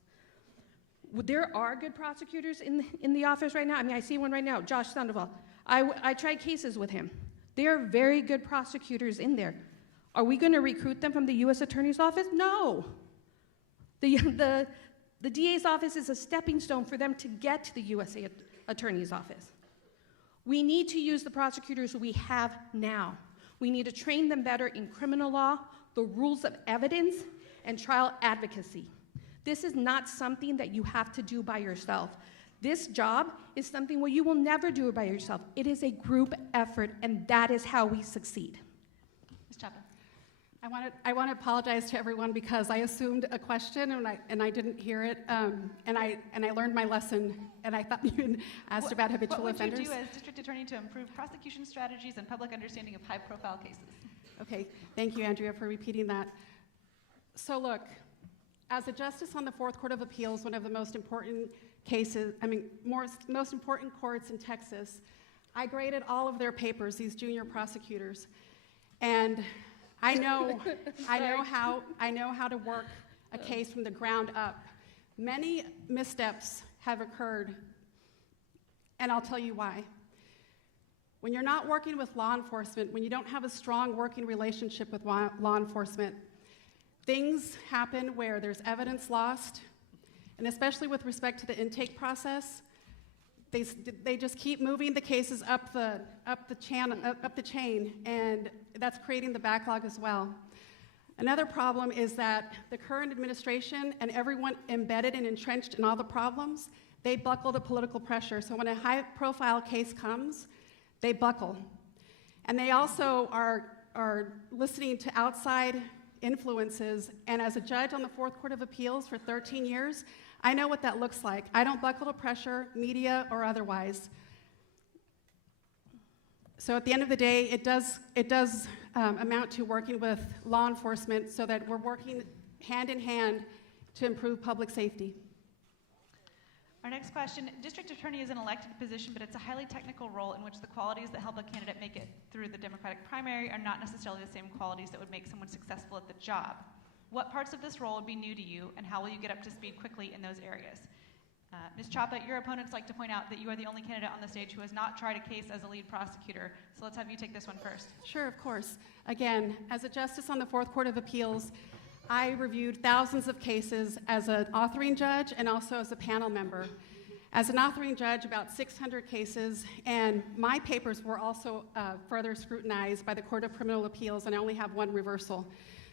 There are good prosecutors in the office right now. I mean, I see one right now, Josh Sandoval. I tried cases with him. There are very good prosecutors in there. Are we going to recruit them from the U.S. Attorney's Office? No. The DA's office is a stepping stone for them to get to the U.S. Attorney's Office. We need to use the prosecutors we have now. We need to train them better in criminal law, the rules of evidence, and trial advocacy. This is not something that you have to do by yourself. This job is something where you will never do it by yourself. It is a group effort, and that is how we succeed. Ms. Chapman. I want to apologize to everyone because I assumed a question and I didn't hear it, and I learned my lesson, and I thought you had asked about habitual offenders. What would you do as district attorney to improve prosecution strategies and public understanding of high-profile cases? Okay, thank you, Andrea, for repeating that. So look, as a justice on the Fourth Court of Appeals, one of the most important cases, most important courts in Texas, I graded all of their papers, these junior prosecutors, and I know how to work a case from the ground up. Many missteps have occurred, and I'll tell you why. When you're not working with law enforcement, when you don't have a strong working relationship with law enforcement, things happen where there's evidence lost, and especially with respect to the intake process, they just keep moving the cases up the chain, and that's creating the backlog as well. Another problem is that the current administration and everyone embedded and entrenched in all the problems, they buckle to political pressure. So when a high-profile case comes, they buckle. And they also are listening to outside influences, and as a judge on the Fourth Court of Appeals for 13 years, I know what that looks like. I don't buckle to pressure, media or otherwise. So at the end of the day, it does amount to working with law enforcement so that we're working hand in hand to improve public safety. Our next question, district attorney is an elected position, but it's a highly technical role in which the qualities that help a candidate make it through the Democratic primary are not necessarily the same qualities that would make someone successful at the job. What parts of this role would be new to you, and how will you get up to speed quickly in those areas? Ms. Chapa, your opponents like to point out that you are the only candidate on the stage who has not tried a case as a lead prosecutor, so let's have you take this one first. Sure, of course. Again, as a justice on the Fourth Court of Appeals, I reviewed thousands of cases as an authoring judge and also as a panel member. As an authoring judge, about 600 cases, and my papers were also further scrutinized by the Court of Criminal Appeals, and I only have one reversal.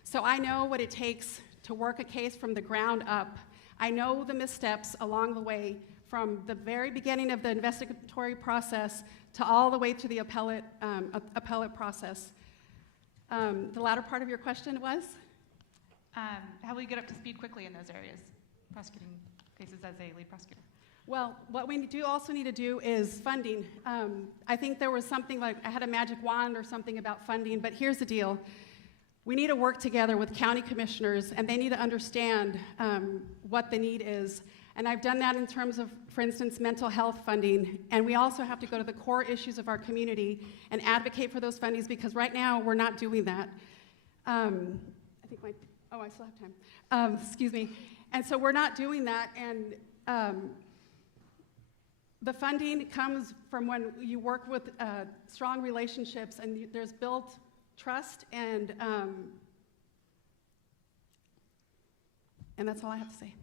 So I know what it takes to work a case from the ground up. I know the missteps along the way, from the very beginning of the investigatory process to all the way to the appellate process. The latter part of your question was? How will you get up to speed quickly in those areas, prosecuting cases as a lead prosecutor? Well, what we also need to do is funding. I think there was something like, I had a magic wand or something about funding, but here's the deal. We need to work together with county commissioners, and they need to understand what the need is. And I've done that in terms of, for instance, mental health funding. And we also have to go to the core issues of our community and advocate for those fundings, because right now we're not doing that. I still have time. Excuse me. And so we're not doing that, and the funding comes from when you work with strong relationships, and there's built trust, and that's all I have to say.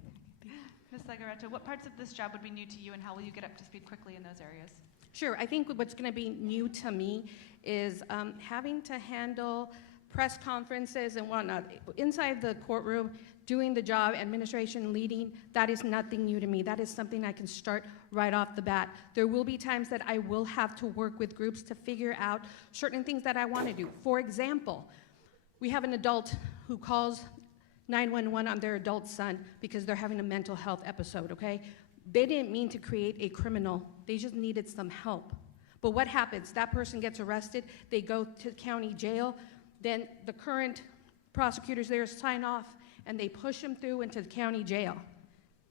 Ms. Legaretto, what parts of this job would be new to you, and how will you get up to speed quickly in those areas? Sure. I think what's going to be new to me is having to handle press conferences and whatnot. Inside the courtroom, doing the job, administration, leading, that is nothing new to me. That is something I can start right off the bat. There will be times that I will have to work with groups to figure out certain things that I want to do. For example, we have an adult who calls 911 on their adult son because they're having a mental health episode, okay? They didn't mean to create a criminal. They just needed some help. But what happens? That person gets arrested. They go to county jail. Then the current prosecutors there sign off, and they push them through into the county jail.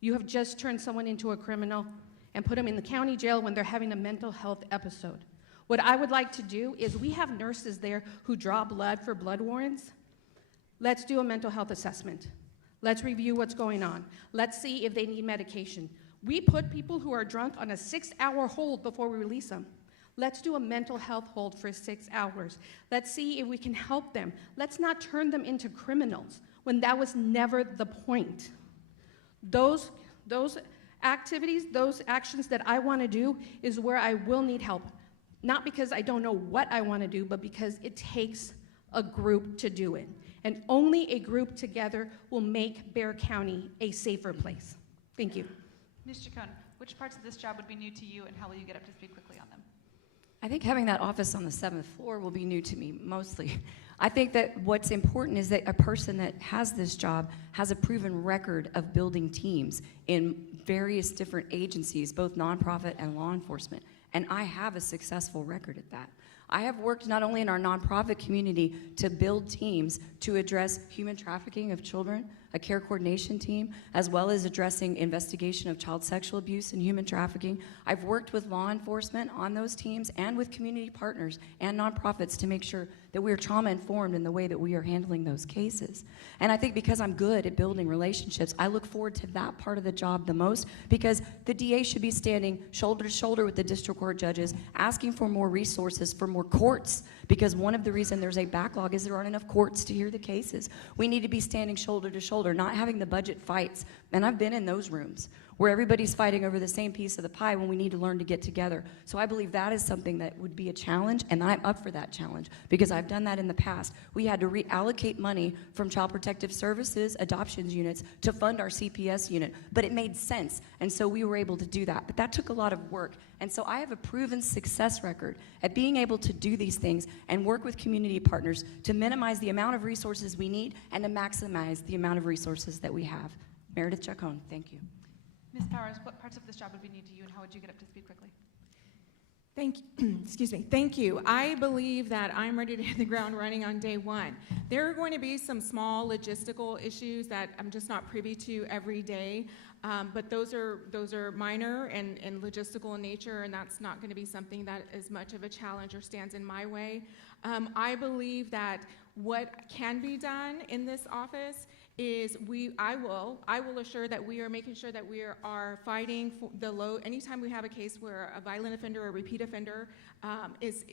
You have just turned someone into a criminal and put them in the county jail when they're having a mental health episode. What I would like to do is, we have nurses there who draw blood for blood warrants. Let's do a mental health assessment. Let's review what's going on. Let's see if they need medication. We put people who are drunk on a 6-hour hold before we release them. Let's do a mental health hold for 6 hours. Let's see if we can help them. Let's not turn them into criminals when that was never the point. Those activities, those actions that I want to do is where I will need help. Not because I don't know what I want to do, but because it takes a group to do it. And only a group together will make Bexar County a safer place. Thank you. Ms. Chacon, which parts of this job would be new to you, and how will you get up to speed quickly on them? I think having that office on the 7th floor will be new to me, mostly. I think that what's important is that a person that has this job has a proven record of building teams in various different agencies, both nonprofit and law enforcement. And I have a successful record at that. I have worked not only in our nonprofit community to build teams to address human trafficking of children, a care coordination team, as well as addressing investigation of child sexual abuse and human trafficking. I've worked with law enforcement on those teams and with community partners and nonprofits to make sure that we are trauma-informed in the way that we are handling those cases. And I think because I'm good at building relationships, I look forward to that part of the job the most, because the DA should be standing shoulder to shoulder with the district court judges, asking for more resources, for more courts, because one of the reasons there's a backlog is there aren't enough courts to hear the cases. We need to be standing shoulder to shoulder, not having the budget fights. And I've been in those rooms where everybody's fighting over the same piece of the pie when we need to learn to get together. So I believe that is something that would be a challenge, and I'm up for that challenge because I've done that in the past. We had to reallocate money from Child Protective Services, adoptions units, to fund our CPS unit, but it made sense, and so we were able to do that. But that took a lot of work, and so I have a proven success record at being able to do these things and work with community partners to minimize the amount of resources we need and to maximize the amount of resources that we have. Meredith Chacon, thank you. Ms. Powers, what parts of this job would be new to you, and how would you get up to speed quickly? Excuse me. Thank you. I believe that I'm ready to hit the ground running on day one. There are going to be some small logistical issues that I'm just not privy to every day, but those are minor and logistical in nature, and that's not going to be something that is much of a challenge or stands in my way. I believe that what can be done in this office is I will assure that we are making sure that we are fighting for the low. Anytime we have a case where a violent offender or a repeat offender is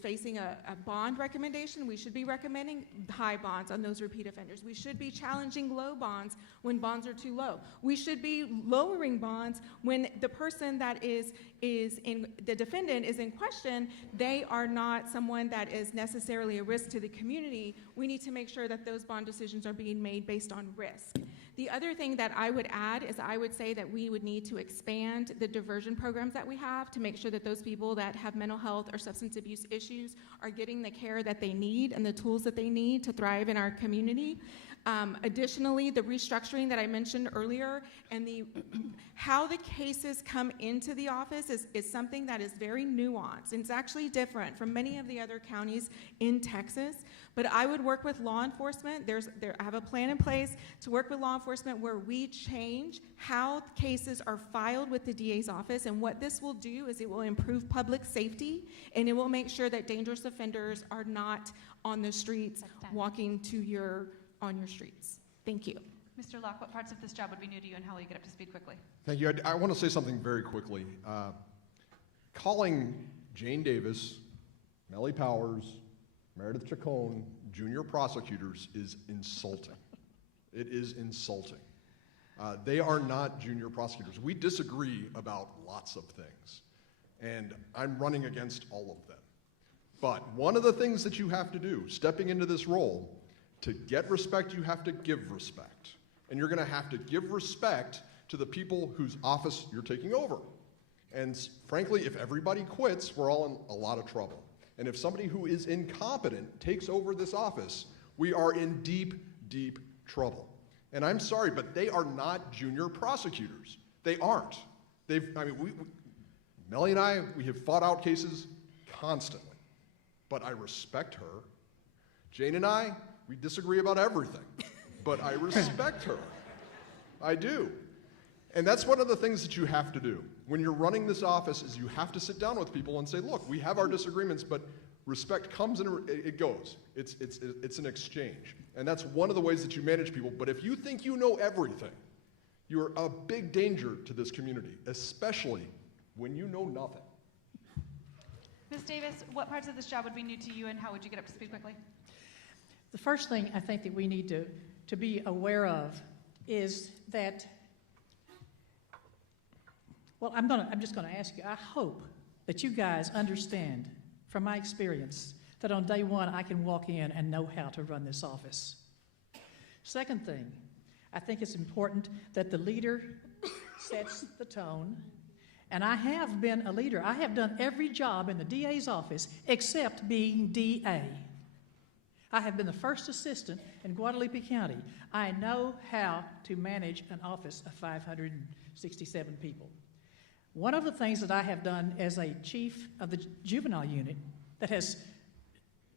facing a bond recommendation, we should be recommending high bonds on those repeat offenders. We should be challenging low bonds when bonds are too low. We should be lowering bonds when the person that is in the defendant is in question. They are not someone that is necessarily a risk to the community. We need to make sure that those bond decisions are being made based on risk. The other thing that I would add is I would say that we would need to expand the diversion programs that we have to make sure that those people that have mental health or substance abuse issues are getting the care that they need and the tools that they need to thrive in our community. Additionally, the restructuring that I mentioned earlier and how the cases come into the office is something that is very nuanced. And it's actually different from many of the other counties in Texas. But I would work with law enforcement. I have a plan in place to work with law enforcement where we change how cases are filed with the DA's office. And what this will do is it will improve public safety, and it will make sure that dangerous offenders are not on the streets walking on your streets. Thank you. Mr. Locke, what parts of this job would be new to you, and how will you get up to speed quickly? Thank you. I want to say something very quickly. Calling Jane Davis, Melly Powers, Meredith Chacon junior prosecutors is insulting. It is insulting. They are not junior prosecutors. We disagree about lots of things, and I'm running against all of them. But one of the things that you have to do, stepping into this role, to get respect, you have to give respect. And you're going to have to give respect to the people whose office you're taking over. And frankly, if everybody quits, we're all in a lot of trouble. And if somebody who is incompetent takes over this office, we are in deep, deep trouble. And I'm sorry, but they are not junior prosecutors. They aren't. Melly and I, we have fought out cases constantly. But I respect her. Jane and I, we disagree about everything, but I respect her. I do. And that's one of the things that you have to do. When you're running this office is you have to sit down with people and say, look, we have our disagreements, but respect comes and it goes. It's an exchange. And that's one of the ways that you manage people. But if you think you know everything, you're a big danger to this community, especially when you know nothing. Ms. Davis, what parts of this job would be new to you, and how would you get up to speed quickly? The first thing I think that we need to be aware of is that, well, I'm just going to ask you, I hope that you guys understand from my experience that on day one I can walk in and know how to run this office. Second thing, I think it's important that the leader sets the tone. And I have been a leader. I have done every job in the DA's office except being DA. I have been the first assistant in Guadalupe County. I know how to manage an office of 567 people. One of the things that I have done as a chief of the juvenile unit that has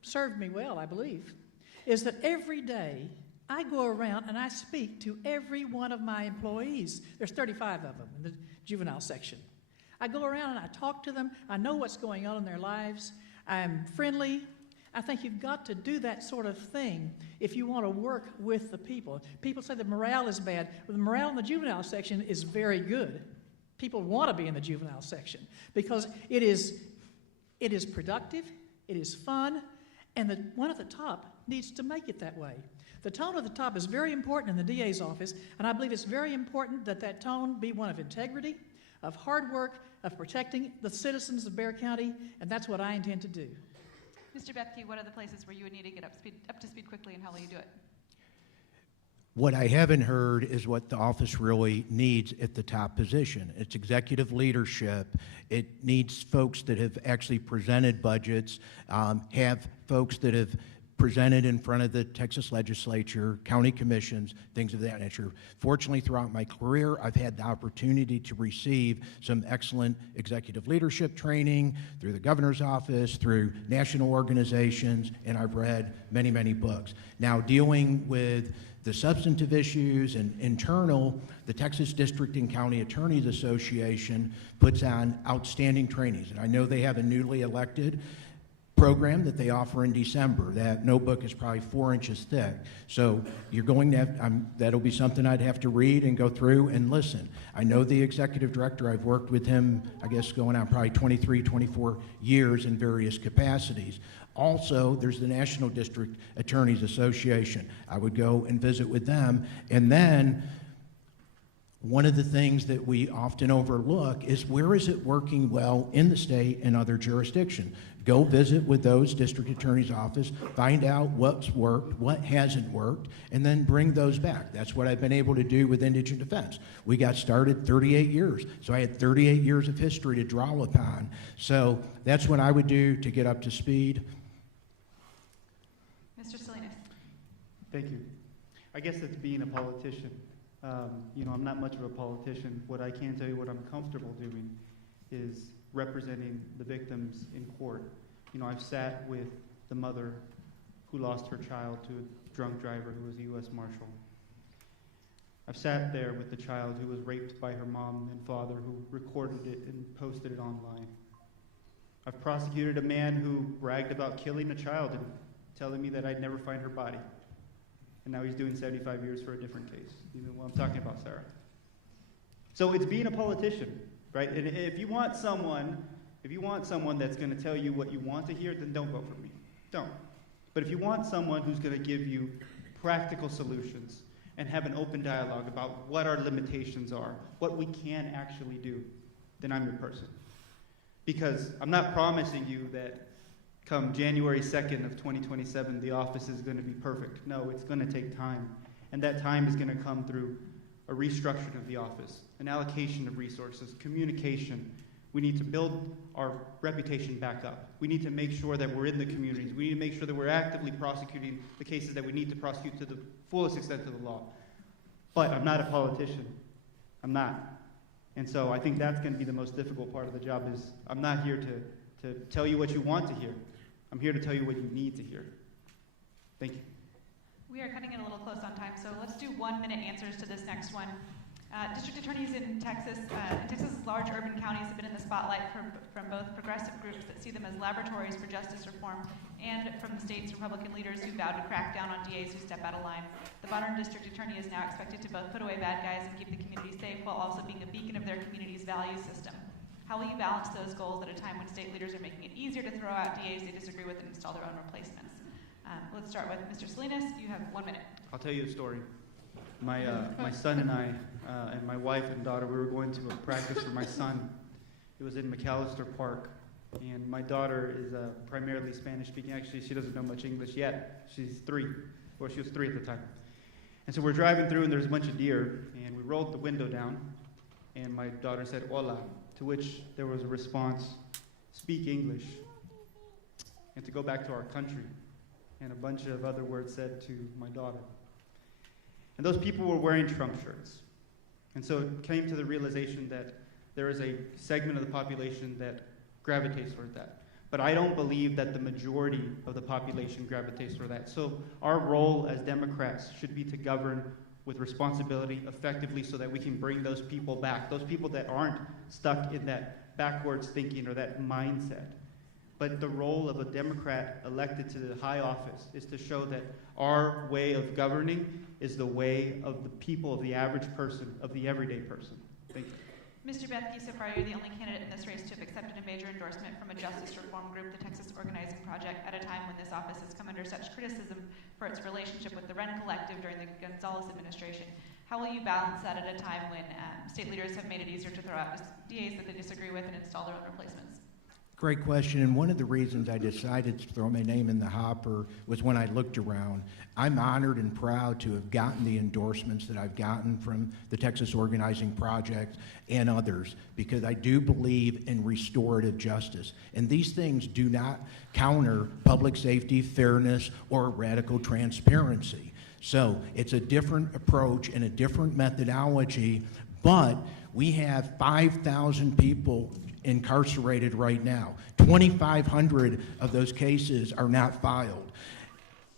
served me well, I believe, is that every day I go around and I speak to every one of my employees. There's 35 of them in the juvenile section. I go around and I talk to them. I know what's going on in their lives. I'm friendly. I think you've got to do that sort of thing if you want to work with the people. People say the morale is bad. Well, the morale in the juvenile section is very good. People want to be in the juvenile section because it is productive, it is fun, and the one at the top needs to make it that way. The tone at the top is very important in the DA's office, and I believe it's very important that that tone be one of integrity, of hard work, of protecting the citizens of Bexar County, and that's what I intend to do. Mr. Bethke, what are the places where you would need to get up to speed quickly, and how will you do it? What I haven't heard is what the office really needs at the top position. It's executive leadership. It needs folks that have actually presented budgets, have folks that have presented in front of the Texas legislature, county commissions, things of that nature. Fortunately, throughout my career, I've had the opportunity to receive some excellent executive leadership training through the governor's office, through national organizations, and I've read many, many books. Now, dealing with the substantive issues and internal, the Texas District and County Attorneys Association puts on outstanding trainings, and I know they have a newly elected program that they offer in December. That notebook is probably 4 inches thick. So you're going to have, that'll be something I'd have to read and go through and listen. I know the executive director. I've worked with him, I guess, going on probably 23, 24 years in various capacities. Also, there's the National District Attorneys Association. I would go and visit with them. And then one of the things that we often overlook is where is it working well in the state and other jurisdictions. Go visit with those district attorney's office, find out what's worked, what hasn't worked, and then bring those back. That's what I've been able to do with indigent defense. We got started 38 years, so I had 38 years of history to draw upon. So that's what I would do to get up to speed. Mr. Salinas. Thank you. I guess it's being a politician. I'm not much of a politician. What I can tell you, what I'm comfortable doing is representing the victims in court. I've sat with the mother who lost her child to a drunk driver who was a U.S. Marshal. I've sat there with the child who was raped by her mom and father who recorded it and posted it online. I've prosecuted a man who bragged about killing a child and telling me that I'd never find her body. And now he's doing 75 years for a different case. You know what I'm talking about, Sarah. So it's being a politician, right? And if you want someone that's going to tell you what you want to hear, then don't vote for me. Don't. But if you want someone who's going to give you practical solutions and have an open dialogue about what our limitations are, what we can actually do, then I'm your person. Because I'm not promising you that come January 2nd of 2027, the office is going to be perfect. No, it's going to take time. And that time is going to come through a restructuring of the office, an allocation of resources, communication. We need to build our reputation back up. We need to make sure that we're in the communities. We need to make sure that we're actively prosecuting the cases that we need to prosecute to the fullest extent of the law. But I'm not a politician. I'm not. And so I think that's going to be the most difficult part of the job is I'm not here to tell you what you want to hear. I'm here to tell you what you need to hear. Thank you. We are cutting it a little close on time, so let's do 1-minute answers to this next one. District attorneys in Texas's large urban counties have been in the spotlight from both progressive groups that see them as laboratories for justice reform and from the state's Republican leaders who vowed to crack down on DAs who step out of line. The modern district attorney is now expected to both put away bad guys and keep the community safe while also being a beacon of their community's value system. How will you balance those goals at a time when state leaders are making it easier to throw out DAs they disagree with and install their own replacements? Let's start with Mr. Salinas. You have 1 minute. I'll tell you a story. My son and I, and my wife and daughter, we were going to a practice for my son. It was in McAllister Park. And my daughter is primarily Spanish speaking. Actually, she doesn't know much English yet. She's 3. Well, she was 3 at the time. And so we're driving through, and there's a bunch of deer. And we rolled the window down. And my daughter said, "Hola," to which there was a response, "Speak English," and to go back to our country. And a bunch of other words said to my daughter. And those people were wearing Trump shirts. And so it came to the realization that there is a segment of the population that gravitates toward that. But I don't believe that the majority of the population gravitates toward that. So our role as Democrats should be to govern with responsibility effectively so that we can bring those people back, those people that aren't stuck in that backwards thinking or that mindset. But the role of a Democrat elected to the high office is to show that our way of governing is the way of the people, of the average person, of the everyday person. Thank you. Mr. Bethke, so far you're the only candidate in this race to have accepted a major endorsement from a justice reform group, the Texas Organizing Project, at a time when this office has come under such criticism for its relationship with the Wren Collective during the Gonzales administration. How will you balance that at a time when state leaders have made it easier to throw out DAs that they disagree with and install their own replacements? Great question, and one of the reasons I decided to throw my name in the hopper was when I looked around. I'm honored and proud to have gotten the endorsements that I've gotten from the Texas Organizing Project and others, because I do believe in restorative justice. And these things do not counter public safety, fairness, or radical transparency. So it's a different approach and a different methodology, but we have 5,000 people incarcerated right now. 2,500 of those cases are not filed.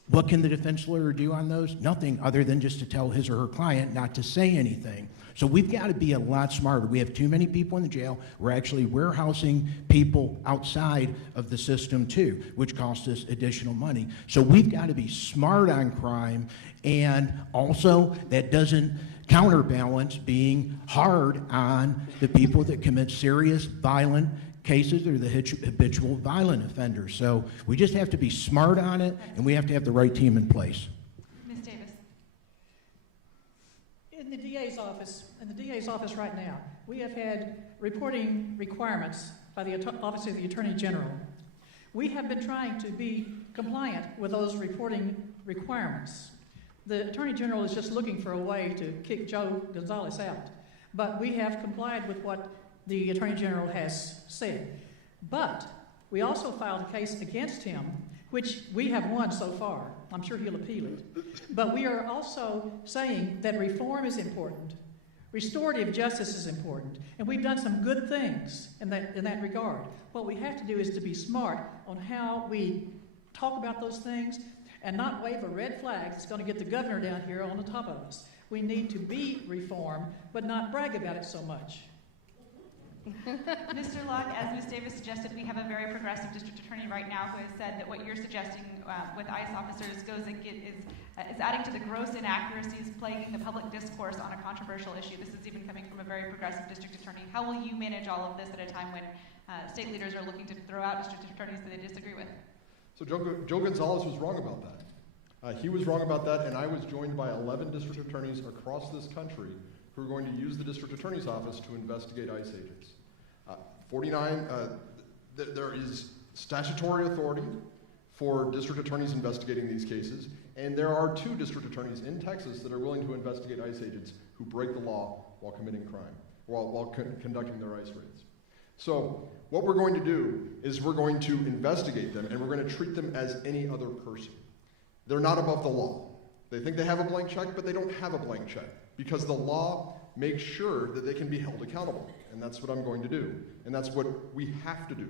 What can the defense lawyer do on those? Nothing other than just to tell his or her client not to say anything. So we've got to be a lot smarter. We have too many people in the jail. We're actually warehousing people outside of the system too, which costs us additional money. So we've got to be smart on crime, and also that doesn't counterbalance being hard on the people that commit serious violent cases or the habitual violent offenders. So we just have to be smart on it, and we have to have the right team in place. Ms. Davis. In the DA's office right now, we have had reporting requirements by the Office of the Attorney General. We have been trying to be compliant with those reporting requirements. The Attorney General is just looking for a way to kick Joe Gonzales out. But we have complied with what the Attorney General has said. But we also filed a case against him, which we have won so far. I'm sure he'll appeal it. But we are also saying that reform is important. Restorative justice is important. And we've done some good things in that regard. What we have to do is to be smart on how we talk about those things and not wave a red flag that's going to get the governor down here on the top of us. We need to be reformed, but not brag about it so much. Mr. Locke, as Ms. Davis suggested, we have a very progressive district attorney right now who has said that what you're suggesting with ICE officers is adding to the gross inaccuracies plaguing the public discourse on a controversial issue. This is even coming from a very progressive district attorney. How will you manage all of this at a time when state leaders are looking to throw out district attorneys that they disagree with? So Joe Gonzales was wrong about that. He was wrong about that, and I was joined by 11 district attorneys across this country who are going to use the district attorney's office to investigate ICE agents. 49, there is statutory authority for district attorneys investigating these cases, and there are 2 district attorneys in Texas that are willing to investigate ICE agents who break the law while committing crime, while conducting their ICE raids. So what we're going to do is we're going to investigate them, and we're going to treat them as any other person. They're not above the law. They think they have a blank check, but they don't have a blank check, because the law makes sure that they can be held accountable. And that's what I'm going to do. And that's what we have to do.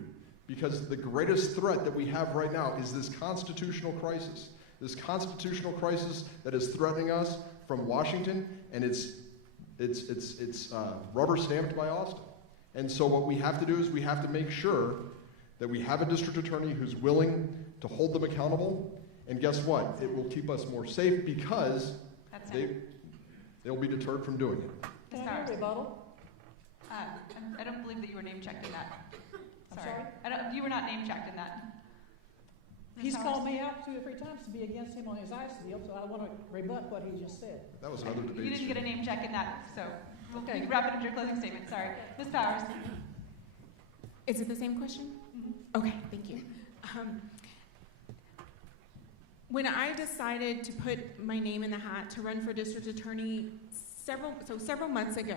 Because the greatest threat that we have right now is this constitutional crisis. This constitutional crisis that is threatening us from Washington, and it's rubber stamped by Austin. And so what we have to do is we have to make sure that we have a district attorney who's willing to hold them accountable. And guess what? It will keep us more safe because they'll be deterred from doing it. Can I do a rebuttal? I don't believe that you were name-checked in that. Sorry? You were not name-checked in that. He's called me out 2 or 3 times to be against him on his ICE deal, so I want to rebut what he just said. That was another debate. You didn't get a name check in that, so Okay. you can wrap it up your closing statement. Sorry. Ms. Powers. Is it the same question? Mm-hmm. Okay, thank you. When I decided to put my name in the hat to run for district attorney several months ago,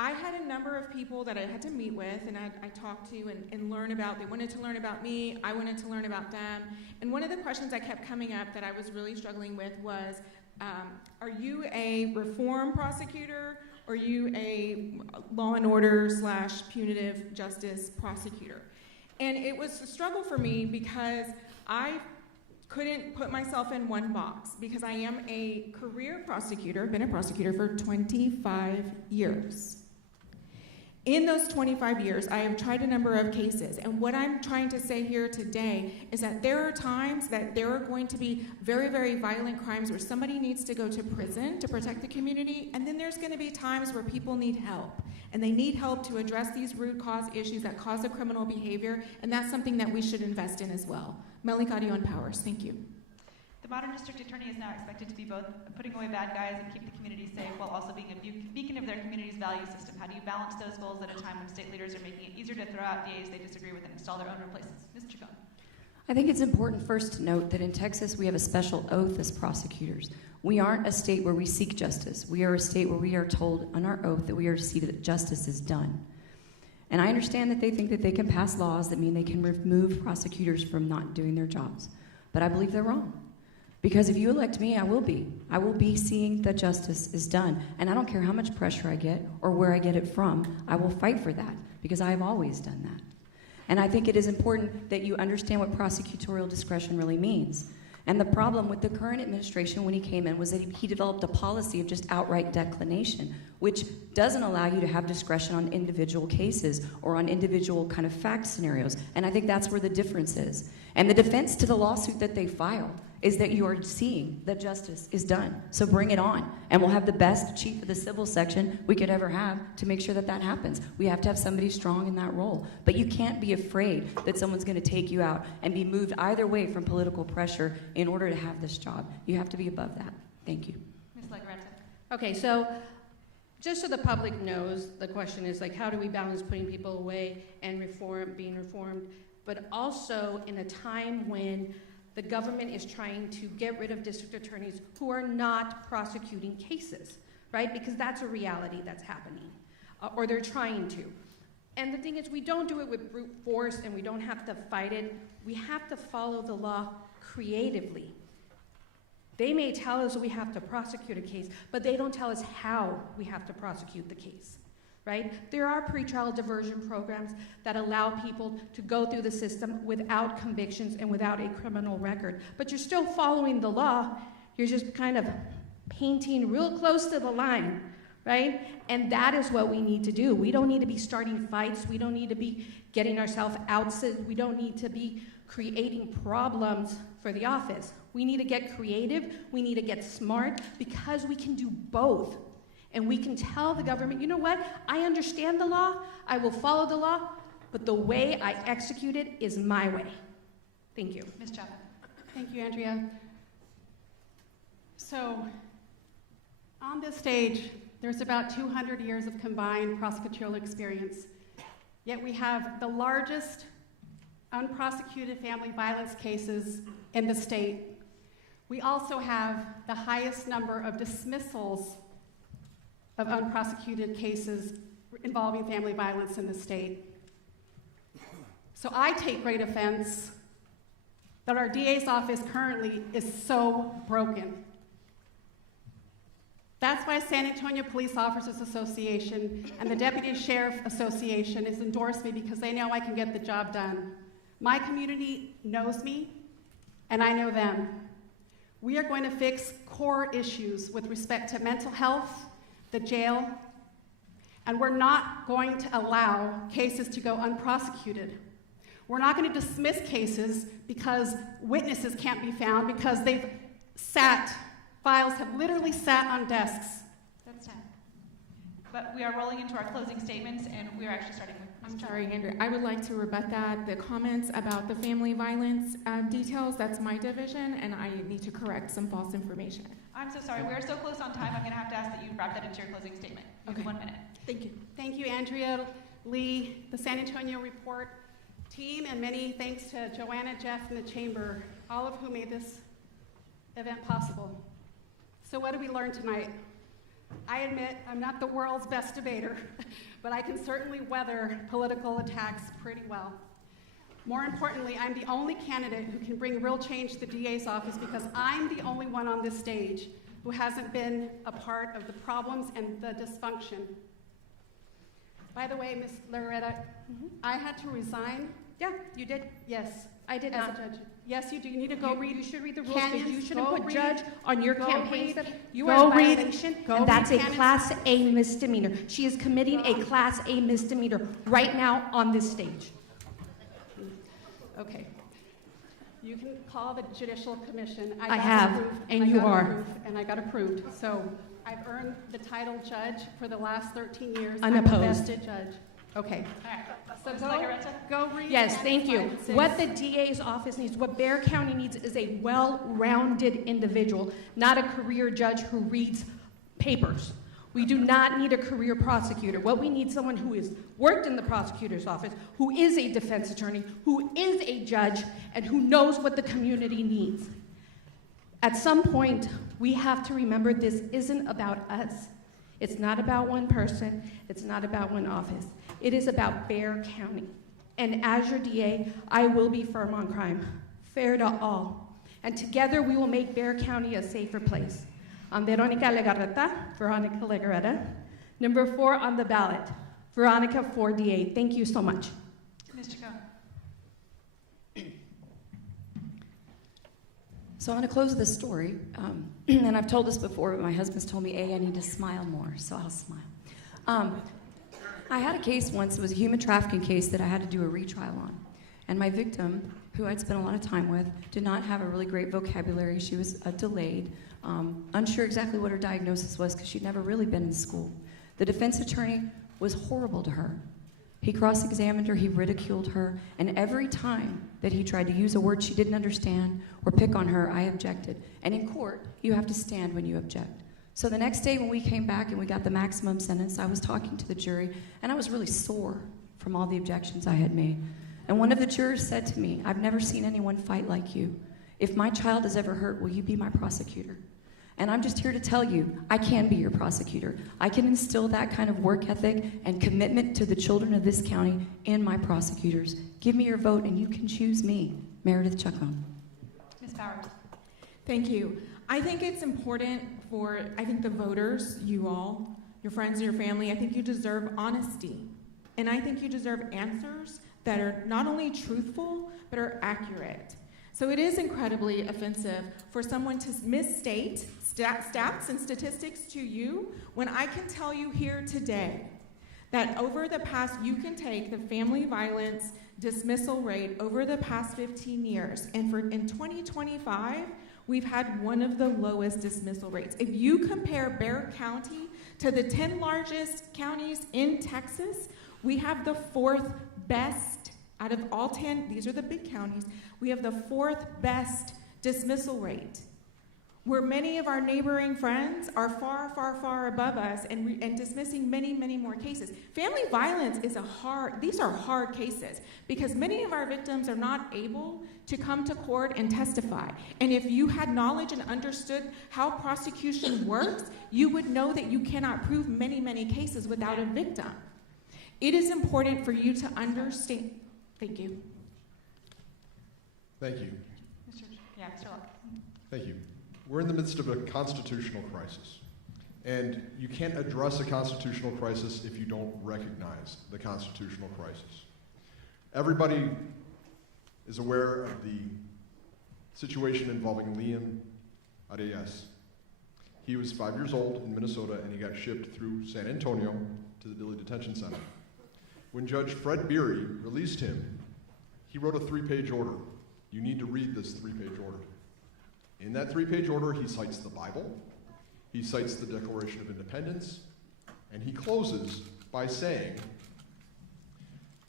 I had a number of people that I had to meet with and I talked to and learn about. They wanted to learn about me. I wanted to learn about them. And one of the questions that kept coming up that I was really struggling with was, are you a reform prosecutor or are you a law and order / punitive justice prosecutor? And it was a struggle for me because I couldn't put myself in one box because I am a career prosecutor, been a prosecutor for 25 years. In those 25 years, I have tried a number of cases, and what I'm trying to say here today is that there are times that there are going to be very, very violent crimes where somebody needs to go to prison to protect the community, and then there's going to be times where people need help, and they need help to address these root cause issues that cause the criminal behavior, and that's something that we should invest in as well. Melly Carrion Powers, thank you. The modern district attorney is now expected to be both putting away bad guys and keep the community safe while also being a beacon of their community's value system. How do you balance those goals at a time when state leaders are making it easier to throw out DAs they disagree with and install their own replacements? Ms. Chacon. I think it's important first to note that in Texas we have a special oath as prosecutors. We aren't a state where we seek justice. We are a state where we are told on our oath that we are to see that justice is done. And I understand that they think that they can pass laws that mean they can remove prosecutors from not doing their jobs. But I believe they're wrong. Because if you elect me, I will be. I will be seeing that justice is done. And I don't care how much pressure I get or where I get it from, I will fight for that because I have always done that. And I think it is important that you understand what prosecutorial discretion really means. And the problem with the current administration when he came in was that he developed a policy of just outright declination, which doesn't allow you to have discretion on individual cases or on individual kind of fact scenarios. And I think that's where the difference is. And the defense to the lawsuit that they filed is that you are seeing that justice is done. So bring it on. And we'll have the best chief of the civil section we could ever have to make sure that that happens. We have to have somebody strong in that role. But you can't be afraid that someone's going to take you out and be moved either way from political pressure in order to have this job. You have to be above that. Thank you. Ms. Legarreta. Okay, so just so the public knows, the question is like, how do we balance putting people away and being reformed, but also in a time when the government is trying to get rid of district attorneys who are not prosecuting cases, right? Because that's a reality that's happening, or they're trying to. And the thing is, we don't do it with brute force and we don't have to fight it. We have to follow the law creatively. They may tell us we have to prosecute a case, but they don't tell us how we have to prosecute the case, right? There are pretrial diversion programs that allow people to go through the system without convictions and without a criminal record, but you're still following the law. You're just kind of painting real close to the line, right? And that is what we need to do. We don't need to be starting fights. We don't need to be getting ourselves ousted. We don't need to be creating problems for the office. We need to get creative. We need to get smart because we can do both. And we can tell the government, you know what? I understand the law. I will follow the law. But the way I execute it is my way. Thank you. Ms. Chapman. Thank you, Andrea. So, on this stage, there's about 200 years of combined prosecutorial experience. Yet we have the largest unprosecuted family violence cases in the state. We also have the highest number of dismissals of unprosecuted cases involving family violence in the state. So I take great offense that our DA's office currently is so broken. That's why San Antonio Police Officers Association and the Deputy Sheriff Association has endorsed me because they know I can get the job done. My community knows me, and I know them. We are going to fix core issues with respect to mental health, the jail, and we're not going to allow cases to go unprosecuted. We're not going to dismiss cases because witnesses can't be found because files have literally sat on desks. That's 10. But we are rolling into our closing statements, and we are actually starting with I'm sorry, Andrea. I would like to rebut that. The comments about the family violence details, that's my division, and I need to correct some false information. I'm so sorry. We are so close on time. I'm going to have to ask that you wrap that into your closing statement. You have 1 minute. Thank you. Thank you, Andrea, Lee, the San Antonio Report team, and many thanks to Joanna, Jeff, and the Chamber, all of whom made this event possible. So what did we learn tonight? I admit I'm not the world's best debater, but I can certainly weather political attacks pretty well. More importantly, I'm the only candidate who can bring real change to the DA's office because I'm the only one on this stage who hasn't been a part of the problems and the dysfunction. By the way, Ms. Loretta, I had to resign Yeah, you did. Yes. I did As a not. judge. Yes, you do. You need to go read. You should read the rules, because you Canyons, shouldn't go put read- judge on your go campaign read- stuff. You go are in read- violation, go and that's a read Canyons. Class A misdemeanor. She is committing a Class A misdemeanor right now on this stage. Okay. You can call the Judicial Commission. I got have, approved, and I you got are. approved, And I got approved. So I've earned the title judge for the last 13 years. Unopposed. I'm a vested judge. Okay. So Ms. Legarreta? go read. Yes, thank you. Canyons 5 and 6. What the DA's office needs, what Bexar County needs, is a well-rounded individual, not a career judge who reads papers. We do not need a career prosecutor. What we need, someone who has worked in the prosecutor's office, who is a defense attorney, who is a judge, and who knows what the community needs. At some point, we have to remember this isn't about us. It's not about one person. It's not about one office. It is about Bexar County. And as your DA, I will be firm on crime, fair to all. And together we will make Bexar County a safer place. I'm Veronica Legarreta. Number 4 on the ballot, Veronica for DA. Thank you so much. Ms. Chacon? So I'm going to close this story, and I've told this before, but my husband's told me, I need to smile more, so I'll smile. I had a case once, it was a human trafficking case that I had to do a retrial on. And my victim, who I'd spent a lot of time with, did not have a really great vocabulary. She was delayed, unsure exactly what her diagnosis was because she'd never really been in school. The defense attorney was horrible to her. He cross-examined her, he ridiculed her, and every time that he tried to use a word she didn't understand or pick on her, I objected. And in court, you have to stand when you object. So the next day when we came back and we got the maximum sentence, I was talking to the jury, and I was really sore from all the objections I had made. And one of the jurors said to me, I've never seen anyone fight like you. If my child is ever hurt, will you be my prosecutor? And I'm just here to tell you, I can be your prosecutor. I can instill that kind of work ethic and commitment to the children of this county in my prosecutors. Give me your vote and you can choose me, Meredith Chacon. Ms. Powers? Thank you. I think it's important for, the voters, you all, your friends and your family, I think you deserve honesty. And I think you deserve answers that are not only truthful, but are accurate. So it is incredibly offensive for someone to misstate stats and statistics to you when I can tell you here today that over the past, you can take the family violence dismissal rate over the past 15 years, and in 2025, we've had one of the lowest dismissal rates. If you compare Bexar County to the 10 largest counties in Texas, we have the 4th best out of all 10, these are the big counties, we have the 4th best dismissal rate, where many of our neighboring friends are far, far, far above us and dismissing many, many more cases. Family violence is these are hard cases because many of our victims are not able to come to court and testify. And if you had knowledge and understood how prosecution works, you would know that you cannot prove many, many cases without a victim. It is important for you to understand. Thank you. Thank you. Mr. Locke. Thank you. We're in the midst of a constitutional crisis. And you can't address a constitutional crisis if you don't recognize the constitutional crisis. Everybody is aware of the situation involving Liam Arias. He was 5 years old in Minnesota and he got shipped through San Antonio to the Dilley Detention Center. When Judge Fred Beery released him, he wrote a 3-page order. You need to read this 3-page order. In that 3-page order, he cites the Bible, he cites the Declaration of Independence, and he closes by saying,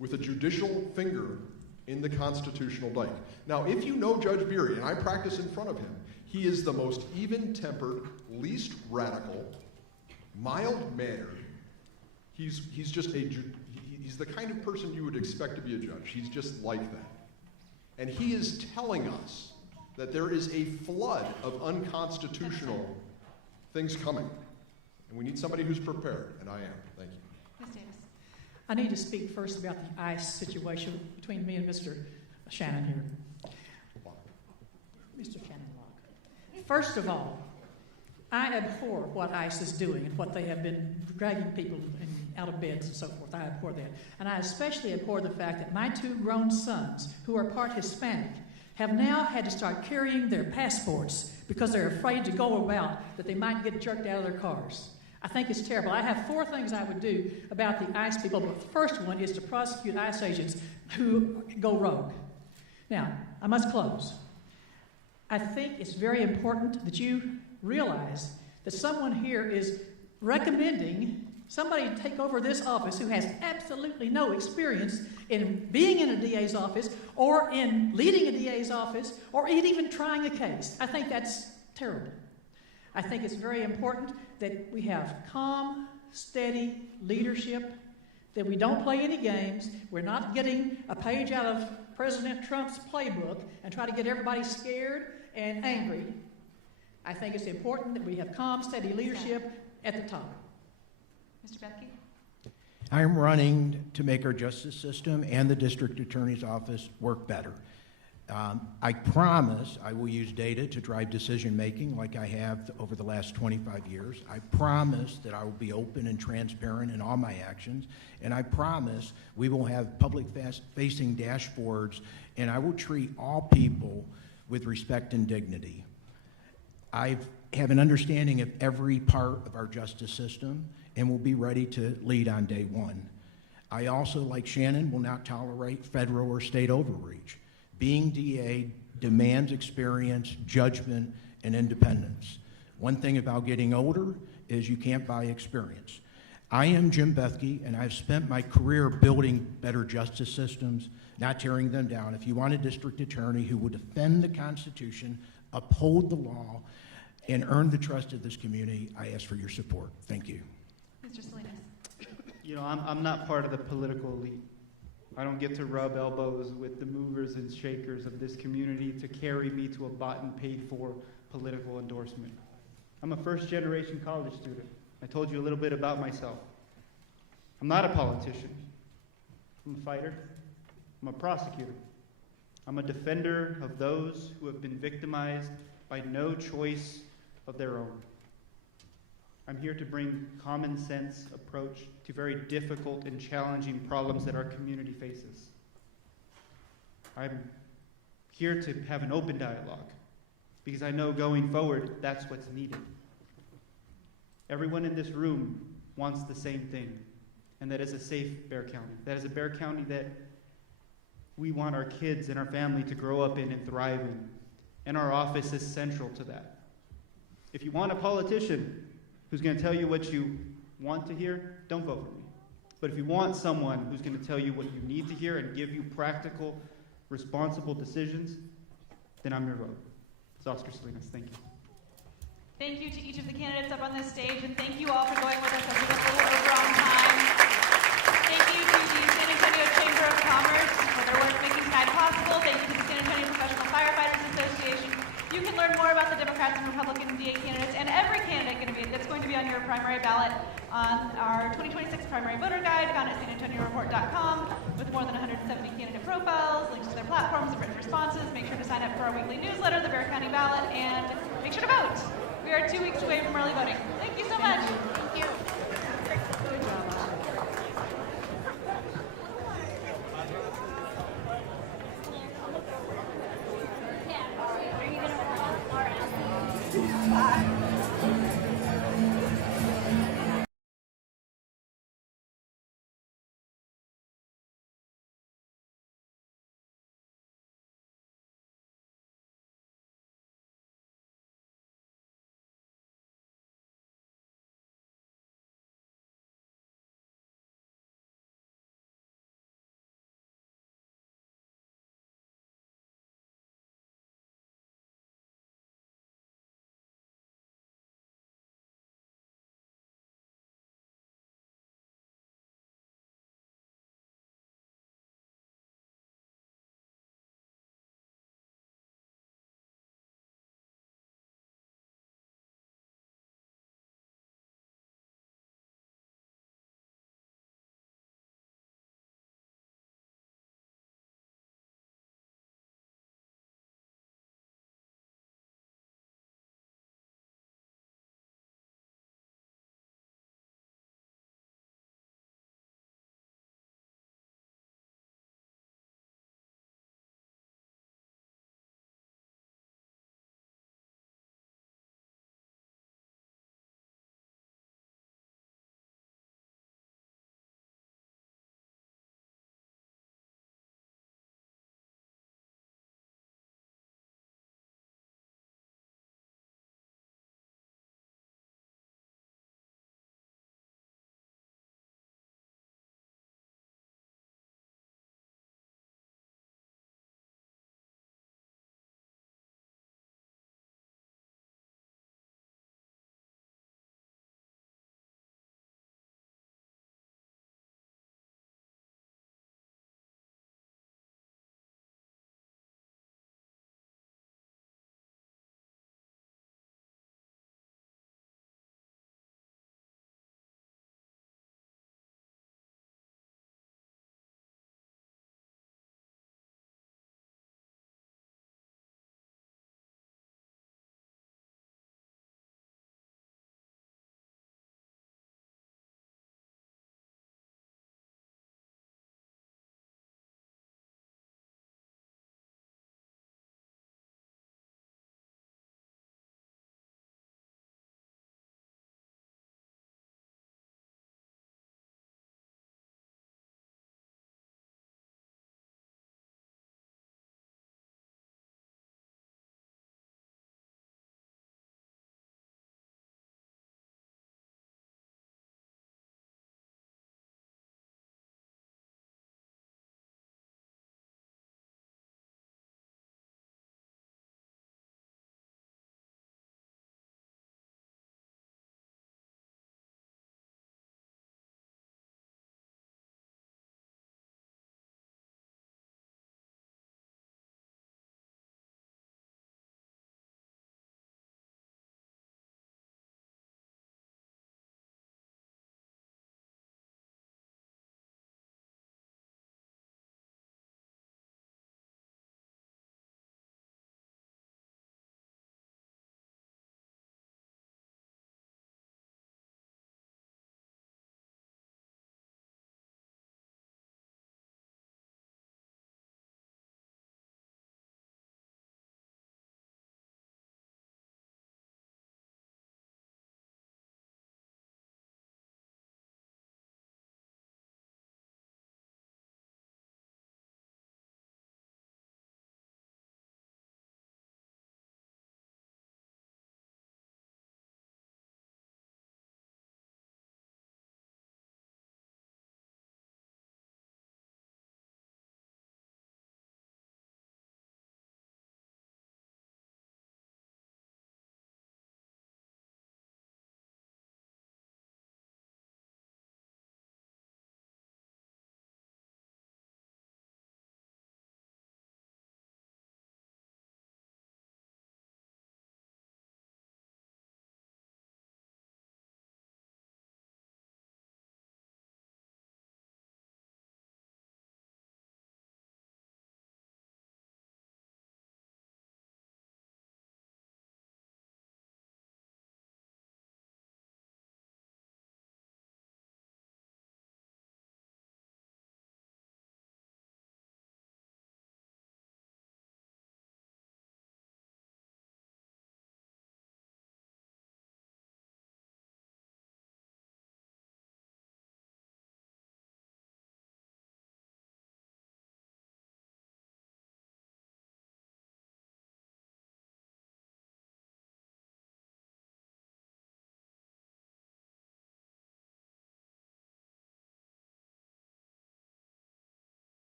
with a judicial finger in the constitutional dike. Now, if you know Judge Beery, and I practice in front of him, he is the most even-tempered, least radical, mild-mannered. He's just he's the kind of person you would expect to be a judge. He's just like that. And he is telling us that there is a flood of unconstitutional things coming. And we need somebody who's prepared, and I am. Thank you. Ms. Davis? I need to speak first about the ICE situation between me and Mr. Shannon here. Mr. Shannon Locke. First of all, I abhor what ICE is doing and what they have been dragging people and out of beds and so forth. I abhor that. And I especially abhor the fact that my 2 grown sons, who are part Hispanic, have now had to start carrying their passports because they're afraid to go about that they might get jerked out of their cars. I think it's terrible. I have 4 things I would do about the ICE people, but the first one is to prosecute ICE agents who go rogue. Now, I must close. I think it's very important that you realize that someone here is recommending somebody to take over this office who has absolutely no experience in being in a DA's office or in leading a DA's office or even trying a case. I think that's terrible. I think it's very important that we have calm, steady leadership, that we don't play any games. We're not getting a page out of President Trump's playbook and try to get everybody scared and angry. I think it's important that we have calm, steady leadership at the top. Mr. Bethke? I am running to make our justice system and the district attorney's office work better. I promise I will use data to drive decision-making like I have over the last 25 years. I promise that I will be open and transparent in all my actions. And I promise we will have public-facing dashboards, and I will treat all people with respect and dignity. I have an understanding of every part of our justice system and will be ready to lead on day one. I also, like Shannon, will not tolerate federal or state overreach. Being DA demands experience, judgment, and independence. One thing about getting older is you can't buy experience. I am Jim Bethke, and I've spent my career building better justice systems, not tearing them down. If you want a district attorney who will defend the Constitution, uphold the law, and earn the trust of this community, I ask for your support. Thank you. Mr. Salinas? You know, I'm not part of the political elite. I don't get to rub elbows with the movers and shakers of this community to carry me to a bought and paid for political endorsement. I'm a first-generation college student. I told you a little bit about myself. I'm not a politician. I'm a fighter. I'm a prosecutor. I'm a defender of those who have been victimized by no choice of their own. I'm here to bring common sense approach to very difficult and challenging problems that our community faces. I'm here to have an open dialogue because I know going forward, that's what's needed. Everyone in this room wants the same thing, and that is a safe Bexar County. That is a Bexar County that we want our kids and our family to grow up in and thrive in, and our office is central to that. If you want a politician who's going to tell you what you want to hear, don't vote for me. But if you want someone who's going to tell you what you need to hear and give you practical, responsible decisions, then I'm your vote. It's Oscar Salinas. Thank you. Thank you to each of the candidates up on this stage, and thank you all for going with us as we went a little over on time. Thank you to the San Antonio Chamber of Commerce for their work making tonight possible. Thank you to the San Antonio Professional Firefighters Association. You can learn more about the Democrats and Republican DA candidates and every candidate that's going to be on your primary ballot on our 2026 primary voter guide found at sanantonio.report.com with more than 170 candidate profiles, links to their platforms, and written responses. Make sure to sign up for our weekly newsletter, the Bexar County Ballot, and make sure to vote. We are 2 weeks away from early voting. Thank you so much. Thank you.